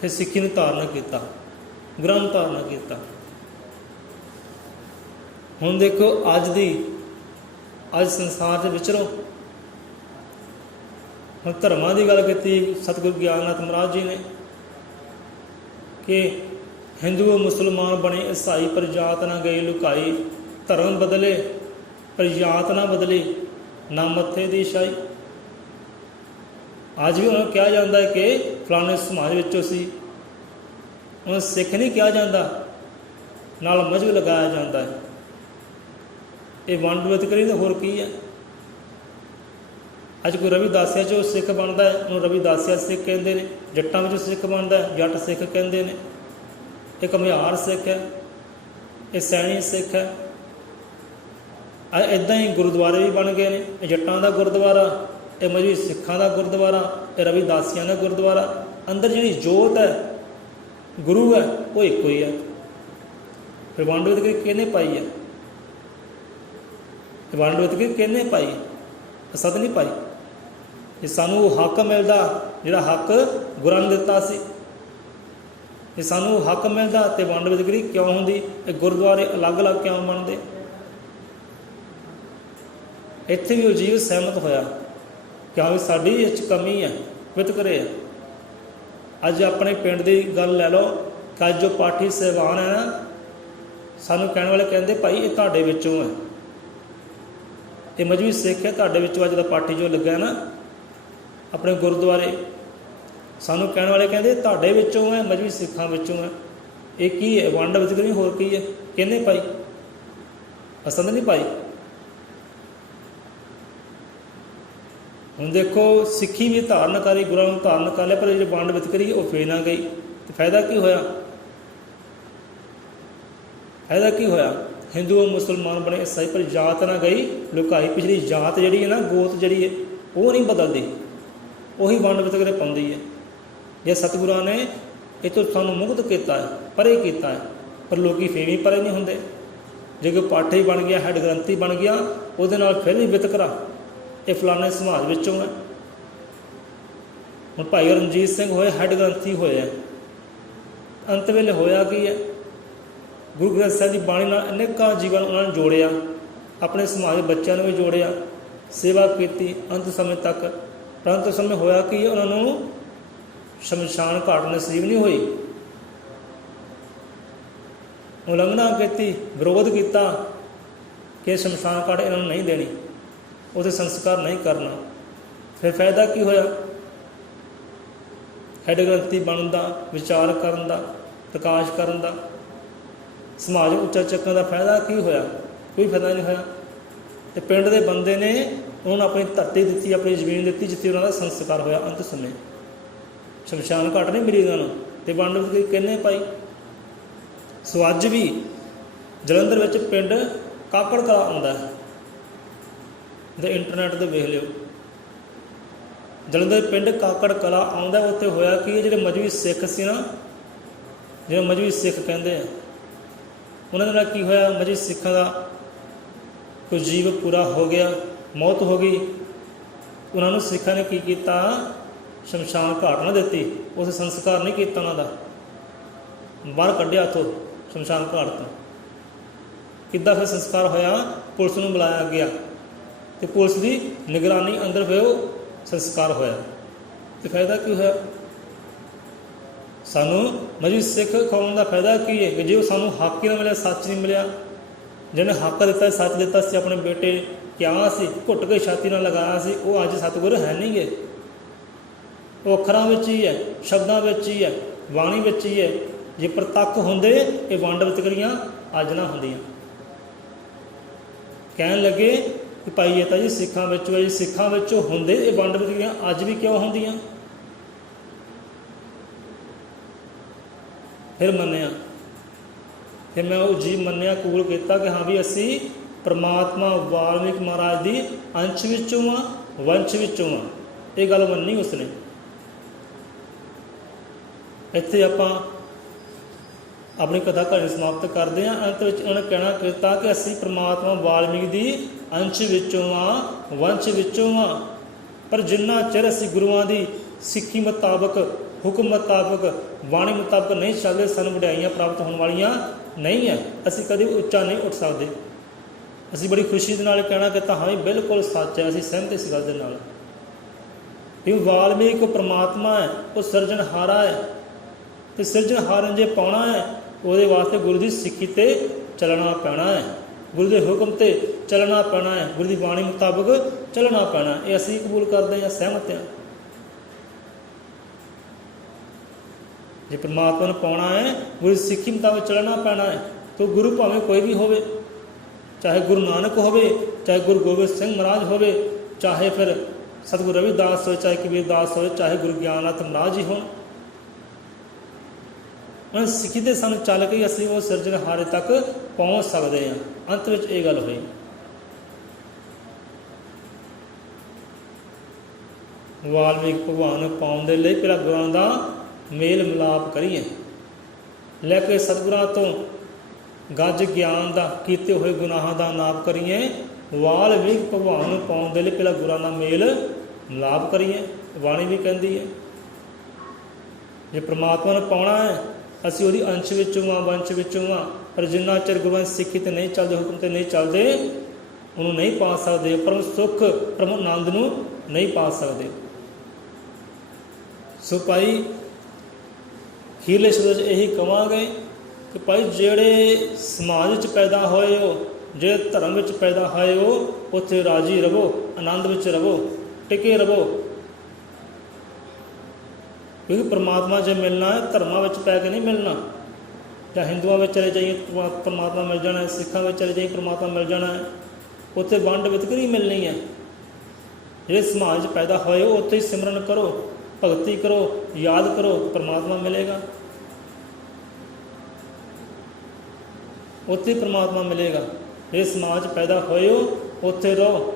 ਫਿਰ ਸਿੱਖੀ ਨੂੰ ਧਾਰਨ ਕੀਤਾ, ਗੁਰਾਂ ਨੂੰ ਧਾਰਨ ਕੀਤਾ। ਹੁਣ ਦੇਖੋ ਅੱਜ ਸੰਸਾਰ 'ਚ ਵਿਚਰੋ। ਹੁਣ ਧਰਮਾਂ ਦੀ ਗੱਲ ਕੀਤੀ ਸਤਿਗੁਰੂ ਗਿਆਨਨਾਥ ਮਹਾਰਾਜ ਜੀ ਨੇ ਕਿ ਹਿੰਦੂ ਮੁਸਲਮਾਨ ਬਣੇ ਈਸਾਈ, ਪਰ ਜਾਤ ਨਾ ਗਈ ਲੁਕਾਈ। ਧਰਮ ਬਦਲੇ ਪਰ ਜਾਤ ਨਾ ਬਦਲੀ, ਨਾ ਮੱਥੇ ਦੀ ਛਾਈ। ਅੱਜ ਵੀ ਉਹਨਾਂ ਨੂੰ ਕਿਹਾ ਜਾਂਦਾ ਹੈ ਕਿ ਫਲਾਣੇ ਸਮਾਜ ਵਿੱਚੋਂ ਸੀ, ਉਹਨਾਂ ਸਿੱਖ ਨਹੀਂ ਕਿਹਾ ਜਾਂਦਾ, ਨਾਲ ਮਜ਼ਹਬ ਲਗਾਇਆ ਜਾਂਦਾ ਹੈ। ਇਹ ਵੰਡ ਵਿਤਕਰੀ ਤਾਂ ਹੋਰ ਕੀ ਹੈ। ਅੱਜ ਕੋਈ ਰਵਿਦਾਸਿਆ 'ਚੋਂ ਸਿੱਖ ਬਣਦਾ ਹੈ, ਉਹਨੂੰ ਰਵਿਦਾਸਿਆ ਸਿੱਖ ਕਹਿੰਦੇ ਨੇ। ਜੱਟਾਂ ਵਿੱਚੋਂ ਸਿੱਖ ਬਣਦਾ ਹੈ, ਜੱਟ ਸਿੱਖ ਕਹਿੰਦੇ ਨੇ। ਇਹ ਘੁਮਿਆਰ ਸਿੱਖ ਹੈ, ਇਹ ਸੈਣੀ ਸਿੱਖ ਹੈ। ਇੱਦਾਂ ਹੀ ਗੁਰਦੁਆਰੇ ਵੀ ਬਣ ਗਏ ਨੇ। ਇਹ ਜੱਟਾਂ ਦਾ ਗੁਰਦੁਆਰਾ, ਇਹ ਮਜ਼੍ਹਬੀ ਸਿੱਖਾਂ ਦਾ ਗੁਰਦੁਆਰਾ, ਇਹ ਰਵਿਦਾਸੀਆਂ ਦਾ ਗੁਰਦੁਆਰਾ। ਅੰਦਰ ਜਿਹੜੀ ਜੋਤ ਹੈ, ਗੁਰੂ ਹੈ, ਉਹ ਇੱਕੋ ਹੀ ਹੈ। ਫਿਰ ਵੰਡ ਵਿਤਕਰੀ ਕਿਹਨੇ ਪਾਈ ਹੈ? ਵੰਡ ਵਿਤਕਰੀ ਕਿਹਨੇ ਪਾਈ? ਅਸਤ ਨਹੀਂ ਪਾਈ। ਜੇ ਸਾਨੂੰ ਉਹ ਹੱਕ ਮਿਲਦਾ ਜਿਹੜਾ ਹੱਕ ਗੁਰਾਂ ਨੇ ਦਿੱਤਾ ਸੀ, ਜੇ ਸਾਨੂੰ ਉਹ ਹੱਕ ਮਿਲਦਾ ਤਾਂ ਵੰਡ ਵਿਤਕਰੀ ਕਿਉਂ ਹੁੰਦੀ? ਇਹ ਗੁਰਦੁਆਰੇ ਅਲੱਗ-ਅਲੱਗ ਕਿਉਂ ਬਣਦੇ? ਇੱਥੇ ਵੀ ਉਹ ਜੀਵ ਸਹਿਮਤ ਹੋਇਆ ਕਿ ਹਾਂ ਵੀ ਸਾਡੀ ਇਹ 'ਚ ਕਮੀ ਹੈ, ਵਿਤਕਰੇ ਹੈ। ਅੱਜ ਆਪਣੇ ਪਿੰਡ ਦੀ ਗੱਲ ਲੈ ਲਓ ਕਿ ਅੱਜ ਜੋ ਪਾਠੀ ਸਾਹਿਬਾਨ ਹੈ ਨਾ, ਸਾਨੂੰ ਕਹਿਣ ਵਾਲੇ ਕਹਿੰਦੇ ਭਾਈ ਇਹ ਤੁਹਾਡੇ ਵਿੱਚੋਂ ਹੈ, ਇਹ ਮਜ਼੍ਹਬੀ ਸਿੱਖ ਹੈ, ਤੁਹਾਡੇ ਵਿੱਚੋਂ ਅੱਜ ਦਾ ਪਾਠੀ ਜੋ ਲੱਗਾ ਨਾ ਆਪਣੇ ਗੁਰਦੁਆਰੇ, ਸਾਨੂੰ ਕਹਿਣ ਵਾਲੇ ਕਹਿੰਦੇ ਤੁਹਾਡੇ ਵਿੱਚੋਂ ਹੈ, ਮਜ਼੍ਹਬੀ ਸਿੱਖਾਂ ਵਿੱਚੋਂ ਹੈ। ਇਹ ਕੀ ਹੈ? ਵੰਡ ਵਿਤਕਰੀ ਹੋਰ ਕੀ ਹੈ? ਕਿਹਨੇ ਪਾਈ? ਅਸੰਦ ਨਹੀਂ ਪਾਈ। ਹੁਣ ਦੇਖੋ ਸਿੱਖੀ ਵੀ ਧਾਰਨ ਕਰੀ, ਗੁਰਾਂ ਨੂੰ ਧਾਰਨ ਕਰ ਲਿਆ, ਪਰ ਜੇ ਵੰਡ ਵਿਤਕਰੀ ਉਹ ਫੇਰ ਨਾ ਗਈ ਤਾਂ ਫਾਇਦਾ ਕੀ ਹੋਇਆ? ਫਾਇਦਾ ਕੀ ਹੋਇਆ? ਹਿੰਦੂ ਮੁਸਲਮਾਨ ਬਣੇ ਈਸਾਈ, ਪਰ ਜਾਤ ਨਾ ਗਈ ਲੁਕਾਈ। ਪਿਛਲੀ ਜਾਤ ਜਿਹੜੀ ਹੈ ਨਾ, ਗੋਤ ਜਿਹੜੀ ਹੈ, ਉਹ ਨਹੀਂ ਬਦਲਦੀ, ਉਹੀ ਵੰਡ ਵਿਤਕਰੇ ਪਾਉਂਦੀ ਹੈ। ਜੇ ਸਤਿਗੁਰਾਂ ਨੇ ਇਹ ਤੋਂ ਸਾਨੂੰ ਮੁਕਤ ਕੀਤਾ ਹੈ, ਪਰੇ ਕੀਤਾ ਹੈ, ਪਰ ਲੋਕੀ ਫੇਰ ਵੀ ਪਰੇ ਨਹੀਂ ਹੁੰਦੇ। ਜੇ ਕੋਈ ਪਾਠੀ ਬਣ ਗਿਆ, ਹੈਡ ਗ੍ਰੰਥੀ ਬਣ ਗਿਆ, ਉਹਦੇ ਨਾਲ ਫਿਰ ਵੀ ਵਿਤਕਰਾ, ਇਹ ਫਲਾਣੇ ਸਮਾਜ ਵਿੱਚੋਂ ਹੈ। ਹੁਣ ਭਾਈ ਰਣਜੀਤ ਸਿੰਘ ਹੋਏ, ਹੈਡ ਗ੍ਰੰਥੀ ਹੋਏ ਹੈ। ਅੰਤ ਵੇਲੇ ਹੋਇਆ ਕੀ ਹੈ? ਗੁਰੂ ਗ੍ਰੰਥ ਸਾਹਿਬ ਦੀ ਬਾਣੀ ਨਾਲ ਅਨੇਕਾਂ ਜੀਵਨ ਉਹਨਾਂ ਨੇ ਜੋੜਿਆ, ਆਪਣੇ ਸਮਾਜ ਦੇ ਬੱਚਿਆਂ ਨੂੰ ਵੀ ਜੋੜਿਆ, ਸੇਵਾ ਕੀਤੀ ਅੰਤ ਸਮੇਂ ਤੱਕ। ਪਰੰਤੂ ਸਮੇਂ ਹੋਇਆ ਕੀ? ਉਹਨਾਂ ਨੂੰ ਸ਼ਮਸ਼ਾਨ ਘਾਟ ਨਸੀਬ ਨਹੀਂ ਹੋਈ। ਉਲੰਘਣਾ ਕੀਤੀ, ਵਿਰੋਧ ਕੀਤਾ ਕਿ ਸ਼ਮਸ਼ਾਨ ਘਾਟ ਇਹਨਾਂ ਨੂੰ ਨਹੀਂ ਦੇਣੀ, ਉਹਦੇ ਸੰਸਕਾਰ ਨਹੀਂ ਕਰਨਾ। ਫਿਰ ਫਾਇਦਾ ਕੀ ਹੋਇਆ? ਹੈਡ ਗ੍ਰੰਥੀ ਬਣਨ ਦਾ, ਵਿਚਾਰ ਕਰਨ ਦਾ, ਪ੍ਰਕਾਸ਼ ਕਰਨ ਦਾ, ਸਮਾਜ ਉੱਚਾ ਚੱਕਣ ਦਾ ਫਾਇਦਾ ਕੀ ਹੋਇਆ? ਕੋਈ ਫਾਇਦਾ ਨਹੀਂ ਹੋਇਆ। ਅਤੇ ਪਿੰਡ ਦੇ ਬੰਦੇ ਨੇ ਉਹਨਾਂ ਨੂੰ ਆਪਣੀ ਧਰਤੀ ਦਿੱਤੀ, ਆਪਣੀ ਜ਼ਮੀਨ ਦਿੱਤੀ, ਜਿੱਥੇ ਉਹਨਾਂ ਦਾ ਸੰਸਕਾਰ ਹੋਇਆ ਅੰਤ ਸਮੇਂ। ਸ਼ਮਸ਼ਾਨ ਘਾਟ ਨਹੀਂ ਮਿਲੀ ਉਹਨਾਂ ਨੂੰ, ਅਤੇ ਵੰਡ ਵਿਤਕਰੀ ਕਿਹਨੇ ਪਾਈ? ਸੋ ਅੱਜ ਵੀ ਜਲੰਧਰ ਵਿੱਚ ਪਿੰਡ ਕਾਕੜ ਕਲਾਂ ਆਉਂਦਾ ਹੈ, ਤੇ ਇੰਟਰਨੈਟ 'ਤੇ ਵੇਖ ਲਿਓ। ਜਲੰਧਰ ਪਿੰਡ ਕਾਕੜ ਕਲਾਂ ਆਉਂਦਾ। ਉੱਥੇ ਹੋਇਆ ਕਿ ਜਿਹੜੇ ਮਜ਼੍ਹਬੀ ਸਿੱਖ ਸੀ ਨਾ, ਜਿਹੜੇ ਮਜ਼੍ਹਬੀ ਸਿੱਖ ਕਹਿੰਦੇ ਆ, ਉਹਨਾਂ ਦੇ ਨਾਲ ਕੀ ਹੋਇਆ? ਮਜ਼੍ਹਬੀ ਸਿੱਖਾਂ ਦਾ ਕੋਈ ਜੀਵ ਪੂਰਾ ਹੋ ਗਿਆ, ਮੌਤ ਹੋ ਗਈ। ਉਹਨਾਂ ਨੂੰ ਸਿੱਖਾਂ ਨੇ ਕੀ ਕੀਤਾ? ਸ਼ਮਸ਼ਾਨ ਘਾਟ ਨਾ ਦਿੱਤੀ, ਉਸ ਸੰਸਕਾਰ ਨਹੀਂ ਕੀਤਾ, ਉਹਨਾਂ ਦਾ ਬਾਹਰ ਕੱਢਿਆ ਉੱਥੋਂ ਸ਼ਮਸ਼ਾਨ ਘਾਟ ਤੋਂ। ਕਿੱਦਾਂ ਫਿਰ ਸੰਸਕਾਰ ਹੋਇਆ? ਪੁਲਿਸ ਨੂੰ ਬੁਲਾਇਆ ਗਿਆ ਅਤੇ ਪੁਲਿਸ ਦੀ ਨਿਗਰਾਨੀ ਅੰਦਰ ਫਿਰ ਉਹ ਸੰਸਕਾਰ ਹੋਇਆ। ਅਤੇ ਫਾਇਦਾ ਕੀ ਹੋਇਆ? ਸਾਨੂੰ ਮਜ਼੍ਹਬੀ ਸਿੱਖ ਕੌਮ ਦਾ ਫਾਇਦਾ ਕੀ ਹੈ? ਕਿ ਜੇ ਉਹ ਸਾਨੂੰ ਹੱਕ ਹੀ ਨਾ ਮਿਲਿਆ, ਸੱਚ ਨਹੀਂ ਮਿਲਿਆ, ਜਿਹਨੇ ਹੱਕ ਦਿੱਤਾ, ਸੱਚ ਦਿੱਤਾ ਸੀ, ਆਪਣੇ ਬੇਟੇ ਕਿਹਾ ਸੀ, ਘੁੱਟ ਕੇ ਛਾਤੀ ਨਾਲ ਲਗਾਇਆ ਸੀ, ਉਹ ਅੱਜ ਸਤਿਗੁਰ ਹੈ ਨਹੀਂ ਗੇ। ਉਹ ਅੱਖਰਾਂ ਵਿੱਚ ਹੀ ਹੈ, ਸ਼ਬਦਾਂ ਵਿੱਚ ਹੀ ਹੈ, ਬਾਣੀ ਵਿੱਚ ਹੀ ਹੈ। ਜੇ ਪ੍ਰਤੱਖ ਹੁੰਦੇ ਇਹ ਵੰਡ ਵਿਤਕਰੀਆਂ ਅੱਜ ਨਾ ਹੁੰਦੀਆਂ। ਕਹਿਣ ਲੱਗੇ ਕਿ ਭਾਈ ਇਹ ਤਾਂ ਜੀ ਸਿੱਖਾਂ ਵਿੱਚੋਂ ਹੈ, ਜੀ ਸਿੱਖਾਂ ਵਿੱਚੋਂ ਹੁੰਦੇ ਇਹ ਵੰਡ ਵਿਤਕਰੀਆਂ ਅੱਜ ਵੀ ਕਿਉਂ ਹੁੰਦੀਆਂ? ਫਿਰ ਮੰਨਿਆ, ਫਿਰ ਮੈਂ ਉਹ ਜੀਵ ਮੰਨਿਆ, ਕਬੂਲ ਕੀਤਾ ਕਿ ਹਾਂ ਵੀ ਅਸੀਂ ਪਰਮਾਤਮਾ ਵਾਲਮੀਕ ਮਹਾਰਾਜ ਦੀ ਅੰਸ਼ ਵਿੱਚੋਂ ਹਾਂ, ਵੰਸ਼ ਵਿੱਚੋਂ ਹਾਂ। ਇਹ ਗੱਲ ਮੰਨੀ ਉਸਨੇ। ਇੱਥੇ ਆਪਾਂ ਆਪਣੀ ਕਥਾ ਕਹਾਣੀ ਸਮਾਪਤ ਕਰਦੇ ਹਾਂ। ਅੰਤ ਵਿੱਚ ਉਹਨੇ ਕਹਿਣਾ ਕੀਤਾ ਕਿ ਅਸੀਂ ਪ੍ਰਮਾਤਮਾ ਵਾਲਮੀਕ ਦੀ ਅੰਸ਼ ਵਿੱਚੋਂ ਹਾਂ, ਵੰਸ਼ ਵਿੱਚੋਂ ਹਾਂ, ਪਰ ਜਿੰਨਾ ਚਿਰ ਅਸੀਂ ਗੁਰੂਆਂ ਦੀ ਸਿੱਖੀ ਮੁਤਾਬਕ, ਹੁਕਮ ਮੁਤਾਬਕ, ਬਾਣੀ ਮੁਤਾਬਕ ਨਹੀਂ ਚੱਲਦੇ, ਸਾਨੂੰ ਵਡਿਆਈਆਂ ਪ੍ਰਾਪਤ ਹੋਣ ਵਾਲੀਆਂ ਨਹੀਂ ਹੈ। ਅਸੀਂ ਕਦੇ ਉੱਚਾ ਨਹੀਂ ਉੱਠ ਸਕਦੇ। ਅਸੀਂ ਬੜੀ ਖੁਸ਼ੀ ਦੇ ਨਾਲ ਕਹਿਣਾ ਕੀਤਾ ਹਾਂ ਬਿਲਕੁਲ ਸੱਚ ਹੈ, ਅਸੀਂ ਸਹਿਮਤ ਇਸ ਗੱਲ ਦੇ ਨਾਲ। ਕਿਉਂਕਿ ਵਾਲਮੀਕ ਉਹ ਪ੍ਰਮਾਤਮਾ ਹੈ, ਉਹ ਸਿਰਜਣਹਾਰਾ ਹੈ, ਅਤੇ ਸਿਰਜਣਹਾਰ ਜੇ ਪਾਉਣਾ ਹੈ ਉਹਦੇ ਵਾਸਤੇ ਗੁਰੂ ਦੀ ਸਿੱਖੀ 'ਤੇ ਚੱਲਣਾ ਪੈਣਾ ਹੈ, ਗੁਰੂ ਦੇ ਹੁਕਮ 'ਤੇ ਚੱਲਣਾ ਪੈਣਾ ਹੈ, ਗੁਰੂ ਦੀ ਬਾਣੀ ਮੁਤਾਬਕ ਚੱਲਣਾ ਪੈਣਾ। ਇਹ ਅਸੀਂ ਕਬੂਲ ਕਰਦੇ ਹਾਂ, ਸਹਿਮਤ ਹਾਂ। ਜੇ ਪਰਮਾਤਮਾ ਨੂੰ ਪਾਉਣਾ ਹੈ ਗੁਰੂ ਦੀ ਸਿੱਖੀ ਮੁਤਾਬਕ ਚੱਲਣਾ ਪੈਣਾ ਹੈ। ਤਾਂ ਗੁਰੂ ਭਾਵੇਂ ਕੋਈ ਵੀ ਹੋਵੇ, ਚਾਹੇ ਗੁਰੂ ਨਾਨਕ ਹੋਵੇ, ਚਾਹੇ ਗੁਰੂ ਗੋਬਿੰਦ ਸਿੰਘ ਮਹਾਰਾਜ ਹੋਵੇ, ਚਾਹੇ ਫਿਰ ਸਤਿਗੁਰੂ ਰਵਿਦਾਸ ਹੋਵੇ, ਚਾਹੇ ਕਬੀਰ ਦਾਸ ਹੋਵੇ, ਚਾਹੇ ਗੁਰੂ ਗਿਆਨਨਾਥ ਮਹਾਰਾਜ ਜੀ ਹੋਣ। ਉਹਨਾਂ ਸਿੱਖੀ ਦੇ ਸਾਨੂੰ ਚੱਲ ਕੇ ਅਸੀਂ ਉਹ ਸਿਰਜਣਹਾਰੇ ਤੱਕ ਪਹੁੰਚ ਸਕਦੇ ਹਾਂ। ਅੰਤ ਵਿੱਚ ਇਹ ਗੱਲ ਹੋਈ। ਵਾਲਮੀਕ ਭਗਵਾਨ ਨੂੰ ਪਾਉਣ ਦੇ ਲਈ ਪਹਿਲਾਂ ਗੁਰਾਂ ਦਾ ਮੇਲ ਮਿਲਾਪ ਕਰੀਏ, ਲੈ ਕੇ ਸਤਿਗੁਰਾਂ ਤੋਂ ਗੱਜ ਗਿਆਨ ਦਾ, ਕੀਤੇ ਹੋਏ ਗੁਨਾਹਾਂ ਦਾ ਨਾਪ ਕਰੀਏ। ਵਾਲਮੀਕ ਭਗਵਾਨ ਨੂੰ ਪਾਉਣ ਦੇ ਲਈ ਪਹਿਲਾਂ ਗੁਰਾਂ ਦਾ ਮੇਲ ਮਿਲਾਪ ਕਰੀਏ। ਬਾਣੀ ਵੀ ਕਹਿੰਦੀ ਹੈ ਜੇ ਪ੍ਰਮਾਤਮਾ ਨੂੰ ਪਾਉਣਾ ਹੈ ਅਸੀਂ ਉਹਦੀ ਅੰਸ਼ ਵਿੱਚੋਂ ਹਾਂ, ਵੰਸ਼ ਵਿੱਚੋਂ ਹਾਂ, ਪਰ ਜਿੰਨਾ ਚਿਰ ਗੁਰੂਆਂ ਦੀ ਸਿੱਖੀ 'ਤੇ ਨਹੀਂ ਚੱਲਦੇ, ਹੁਕਮ 'ਤੇ ਨਹੀਂ ਚੱਲਦੇ, ਉਹਨੂੰ ਨਹੀਂ ਪਾ ਸਕਦੇ। ਪਰਮ ਸੁੱਖ, ਪਰਮ ਆਨੰਦ ਨੂੰ ਨਹੀਂ ਪਾ ਸਕਦੇ। ਸੋ ਭਾਈ ਅਖੀਰਲੇ ਸ਼ਬਦ 'ਚ ਇਹੀ ਕਹਾਂਗੇ ਕਿ ਭਾਈ ਜਿਹੜੇ ਸਮਾਜ ਵਿੱਚ ਪੈਦਾ ਹੋਏ ਹੋ, ਜਿਹੜੇ ਧਰਮ ਵਿੱਚ ਪੈਦਾ ਹੋਏ ਹੋ, ਉੱਥੇ ਰਾਜੀ ਰਹੋ, ਆਨੰਦ ਵਿੱਚ ਰਹੋ, ਟਿਕੇ ਰਹੋ। ਕਿਉਂਕਿ ਪਰਮਾਤਮਾ ਜੇ ਮਿਲਣਾ ਹੈ ਧਰਮਾਂ ਵਿੱਚ ਪੈ ਕੇ ਨਹੀਂ ਮਿਲਣਾ। ਜਾਂ ਹਿੰਦੂਆਂ ਵਿੱਚ ਚਲੇ ਜਾਈਏ ਪਰਮਾਤਮਾ ਮਿਲ ਜਾਣਾ ਹੈ, ਸਿੱਖਾਂ ਵਿੱਚ ਚਲੇ ਜਾਈਏ ਪਰਮਾਤਮਾ ਮਿਲ ਜਾਣਾ ਹੈ। ਉੱਥੇ ਵੰਡ ਵਿਤਕਰੀ ਮਿਲਣੀ ਹੈ। ਜਿਹੜੇ ਸਮਾਜ 'ਚ ਪੈਦਾ ਹੋਏ ਹੋ ਉੱਥੇ ਹੀ ਸਿਮਰਨ ਕਰੋ, ਭਗਤੀ ਕਰੋ, ਯਾਦ ਕਰੋ, ਪਰਮਾਤਮਾ ਮਿਲੇਗਾ। ਉੱਥੇ ਪਰਮਾਤਮਾ ਮਿਲੇਗਾ। ਜਿਹੜੇ ਸਮਾਜ 'ਚ ਪੈਦਾ ਹੋਏ ਹੋ ਉੱਥੇ ਰਹੋ,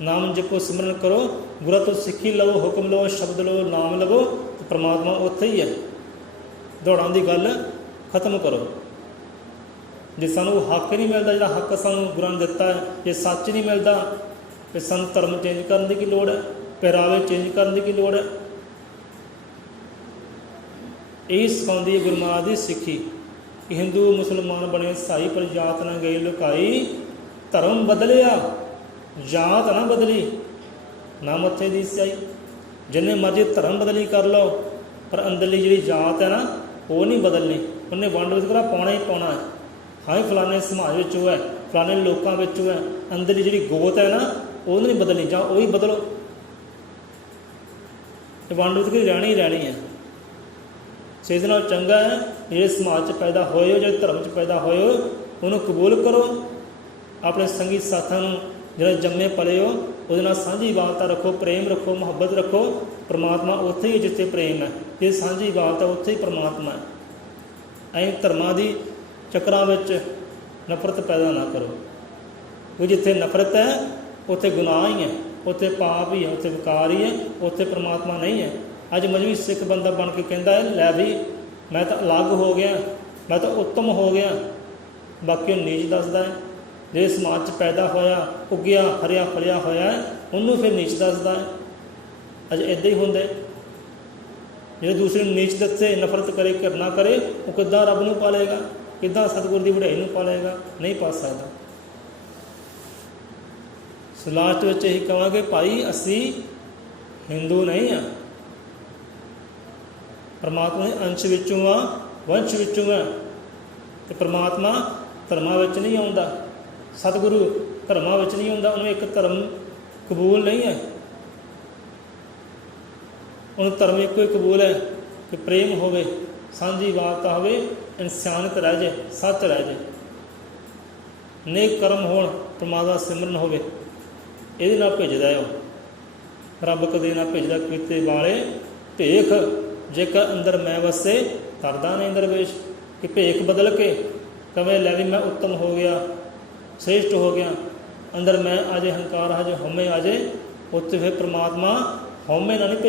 ਨਾਮ ਜਪੋ, ਸਿਮਰਨ ਕਰੋ, ਗੁਰਾਂ ਤੋਂ ਸਿੱਖੀ ਲਵੋ, ਹੁਕਮ ਲਵੋ, ਸ਼ਬਦ ਲਵੋ, ਨਾਮ ਲਵੋ, ਅਤੇ ਪਰਮਾਤਮਾ ਉੱਥੇ ਹੀ ਹੈ। ਦੌੜਾਂ ਦੀ ਗੱਲ ਖਤਮ ਕਰੋ। ਜੇ ਸਾਨੂੰ ਉਹ ਹੱਕ ਨਹੀਂ ਮਿਲਦਾ ਜਿਹੜਾ ਹੱਕ ਸਾਨੂੰ ਗੁਰਾਂ ਨੇ ਦਿੱਤਾ ਹੈ, ਜੇ ਸੱਚ ਨਹੀਂ ਮਿਲਦਾ ਫਿਰ ਸਾਨੂੰ ਧਰਮ ਚੇਂਜ ਕਰਨ ਦੀ ਕੀ ਲੋੜ ਹੈ, ਪਹਿਰਾਵੇ ਚੇਂਜ ਕਰਨ ਦੀ ਕੀ ਲੋੜ ਹੈ। ਇਹ ਸਿਖਾਉਂਦੀ ਹੈ ਗੁਰੂ ਮਹਾਰਾਜ ਦੀ ਸਿੱਖੀ ਕਿ ਹਿੰਦੂ ਮੁਸਲਮਾਨ ਬਣੇ ਸਾਈ, ਪਰ ਜਾਤ ਨਾ ਗਈ ਲੁਕਾਈ। ਧਰਮ ਬਦਲਿਆ, ਜਾਤ ਨਾ ਬਦਲੀ, ਨਾ ਮੱਥੇ ਦੀ ਸਿਆਈ। ਜਿੰਨੇ ਮਰਜ਼ੀ ਧਰਮ ਬਦਲੀ ਕਰ ਲਓ, ਪਰ ਅੰਦਰਲੀ ਜਿਹੜੀ ਜਾਤ ਹੈ ਨਾ ਉਹ ਨਹੀਂ ਬਦਲਣੀ। ਉਹਨੇ ਵੰਡ ਵਿਤਕਰਾ ਪਾਉਣਾ ਹੀ ਪਾਉਣਾ ਹੈ। ਹਾਂ ਫਲਾਣੇ ਸਮਾਜ ਵਿੱਚ ਉਹ ਹੈ, ਫਲਾਣੇ ਲੋਕਾਂ ਵਿੱਚ ਉਹ ਹੈ, ਅੰਦਰਲੀ ਜਿਹੜੀ ਗੋਤ ਹੈ ਨਾ ਉਹ ਨਹੀਂ ਬਦਲਣੀ, ਜਾਂ ਉਹ ਹੀ ਬਦਲੋ। ਇਹ ਵੰਡ ਵਿਤਕਰੀ ਰਹਿਣੀ ਹੀ ਰਹਿਣੀ ਹੈ। ਸੋ ਇਹਦੇ ਨਾਲ ਚੰਗਾ ਹੈ ਜਿਹੜੇ ਸਮਾਜ 'ਚ ਪੈਦਾ ਹੋਏ ਹੋ, ਜਿਹੜੇ ਧਰਮ 'ਚ ਪੈਦਾ ਹੋਏ ਹੋ, ਉਹਨੂੰ ਕਬੂਲ ਕਰੋ। ਆਪਣੇ ਸੰਗੀ ਸਾਥਾਂ ਨੂੰ ਜਿਹੜਾ ਜੰਮੇ ਪਲੇ ਹੋ ਉਹਦੇ ਨਾਲ ਸਾਂਝੀ ਵਾਲਤਾ ਰੱਖੋ, ਪ੍ਰੇਮ ਰੱਖੋ, ਮੁਹੱਬਤ ਰੱਖੋ। ਪਰਮਾਤਮਾ ਉੱਥੇ ਹੀ ਜਿੱਥੇ ਪ੍ਰੇਮ ਹੈ, ਜੇ ਸਾਂਝੀ ਵਾਲਤਾ ਉੱਥੇ ਹੀ ਪਰਮਾਤਮਾ ਹੈ। ਐਂ ਧਰਮਾਂ ਦੀ ਚੱਕਰਾਂ ਵਿੱਚ ਨਫ਼ਰਤ ਪੈਦਾ ਨਾ ਕਰੋ, ਕਿਉਂਕਿ ਜਿੱਥੇ ਨਫ਼ਰਤ ਹੈ ਉੱਥੇ ਗੁਨਾਹ ਹੀ ਹੈ, ਉੱਥੇ ਪਾਪ ਹੀ ਹੈ, ਉੱਥੇ ਵਿਕਾਰ ਹੀ ਹੈ, ਉੱਥੇ ਪਰਮਾਤਮਾ ਨਹੀਂ ਹੈ। ਅੱਜ ਮਜ਼੍ਹਬੀ ਸਿੱਖ ਬੰਦਾ ਬਣ ਕੇ ਕਹਿੰਦਾ ਹੈ ਲੈ ਵੀ ਮੈਂ ਤਾਂ ਅਲੱਗ ਹੋ ਗਿਆ, ਮੈਂ ਤਾਂ ਉੱਤਮ ਹੋ ਗਿਆ, ਬਾਕੀ ਉਹ ਨੀਚ ਦੱਸਦਾ ਹੈ। ਜੇ ਸਮਾਜ 'ਚ ਪੈਦਾ ਹੋਇਆ, ਉੱਗਿਆ, ਹਰਿਆ ਫਲਿਆ ਹੋਇਆ, ਉਹਨੂੰ ਫਿਰ ਨੀਚ ਦੱਸਦਾ ਹੈ। ਅੱਜ ਇੱਦਾਂ ਹੀ ਹੁੰਦਾ। ਜਿਹੜੇ ਦੂਸਰੇ ਨੂੰ ਨੀਚ ਦੱਸੇ, ਨਫ਼ਰਤ ਕਰੇ, ਘਿਰਣਾ ਕਰੇ, ਉਹ ਕਿੱਦਾਂ ਰੱਬ ਨੂੰ ਪਾਲੇਗਾ, ਕਿੱਦਾਂ ਸਤਿਗੁਰ ਦੀ ਵਡਿਆਈ ਨੂੰ ਪਾਲੇਗਾ? ਨਹੀਂ ਪਾ ਸਕਦਾ। ਸੋ ਲਾਸਟ ਵਿੱਚ ਇਹੀ ਕਹਾਂਗੇ ਭਾਈ ਅਸੀਂ ਹਿੰਦੂ ਨਹੀਂ ਹਾਂ, ਪਰਮਾਤਮਾ ਦੇ ਅੰਸ਼ ਵਿੱਚੋਂ ਆ, ਵੰਸ਼ ਵਿੱਚੋਂ ਆ। ਅਤੇ ਪਰਮਾਤਮਾ ਧਰਮਾਂ ਵਿੱਚ ਨਹੀਂ ਆਉਂਦਾ, ਸਤਿਗੁਰੂ ਧਰਮਾਂ ਵਿੱਚ ਨਹੀਂ ਆਉਂਦਾ। ਉਹਨੂੰ ਇੱਕ ਧਰਮ ਕਬੂਲ ਨਹੀਂ ਹੈ। ਉਹਨੂੰ ਧਰਮ ਇੱਕੋ ਹੀ ਕਬੂਲ ਹੈ ਕਿ ਪ੍ਰੇਮ ਹੋਵੇ, ਸਾਂਝੀ ਵਾਰਤਾ ਹੋਵੇ, ਇਨਸਾਨੀਅਤ ਰਹਿ ਜਾਏ, ਸੱਚ ਰਹਿ ਜਾਏ, ਨੇਕ ਕਰਮ ਹੋਣ, ਪਰਮਾਤਮਾ ਸਿਮਰਨ ਹੋਵੇ। ਇਹਦੇ ਨਾਲ ਭੇਜਦਾ ਉਹ। ਰੱਬ ਕਦੇ ਨਾ ਭੇਜਦਾ ਕੀਤੇ ਵਾਲੇ ਭੇਖ, ਜੇਕਰ ਅੰਦਰ ਮੈਂ ਵਸੇ ਕਰਦਾ ਨਹੀਂ ਦਰਵੇਸ਼। ਕਿ ਭੇਖ ਬਦਲ ਕੇ ਕਵੇ ਲੈ ਵੀ ਮੈਂ ਉੱਤਮ ਹੋ ਗਿਆ, ਸ੍ਰੇਸ਼ਟ ਹੋ ਗਿਆ, ਅੰਦਰ ਮੈਂ ਆ ਜਾਏ, ਹੰਕਾਰ ਆ ਜਾਏ, ਹਉਮੈ ਆ ਜਾਏ, ਉੱਥੇ ਫਿਰ ਪਰਮਾਤਮਾ ਹਉਮੈ ਨਾਲ ਨਹੀਂ ਭੇਜ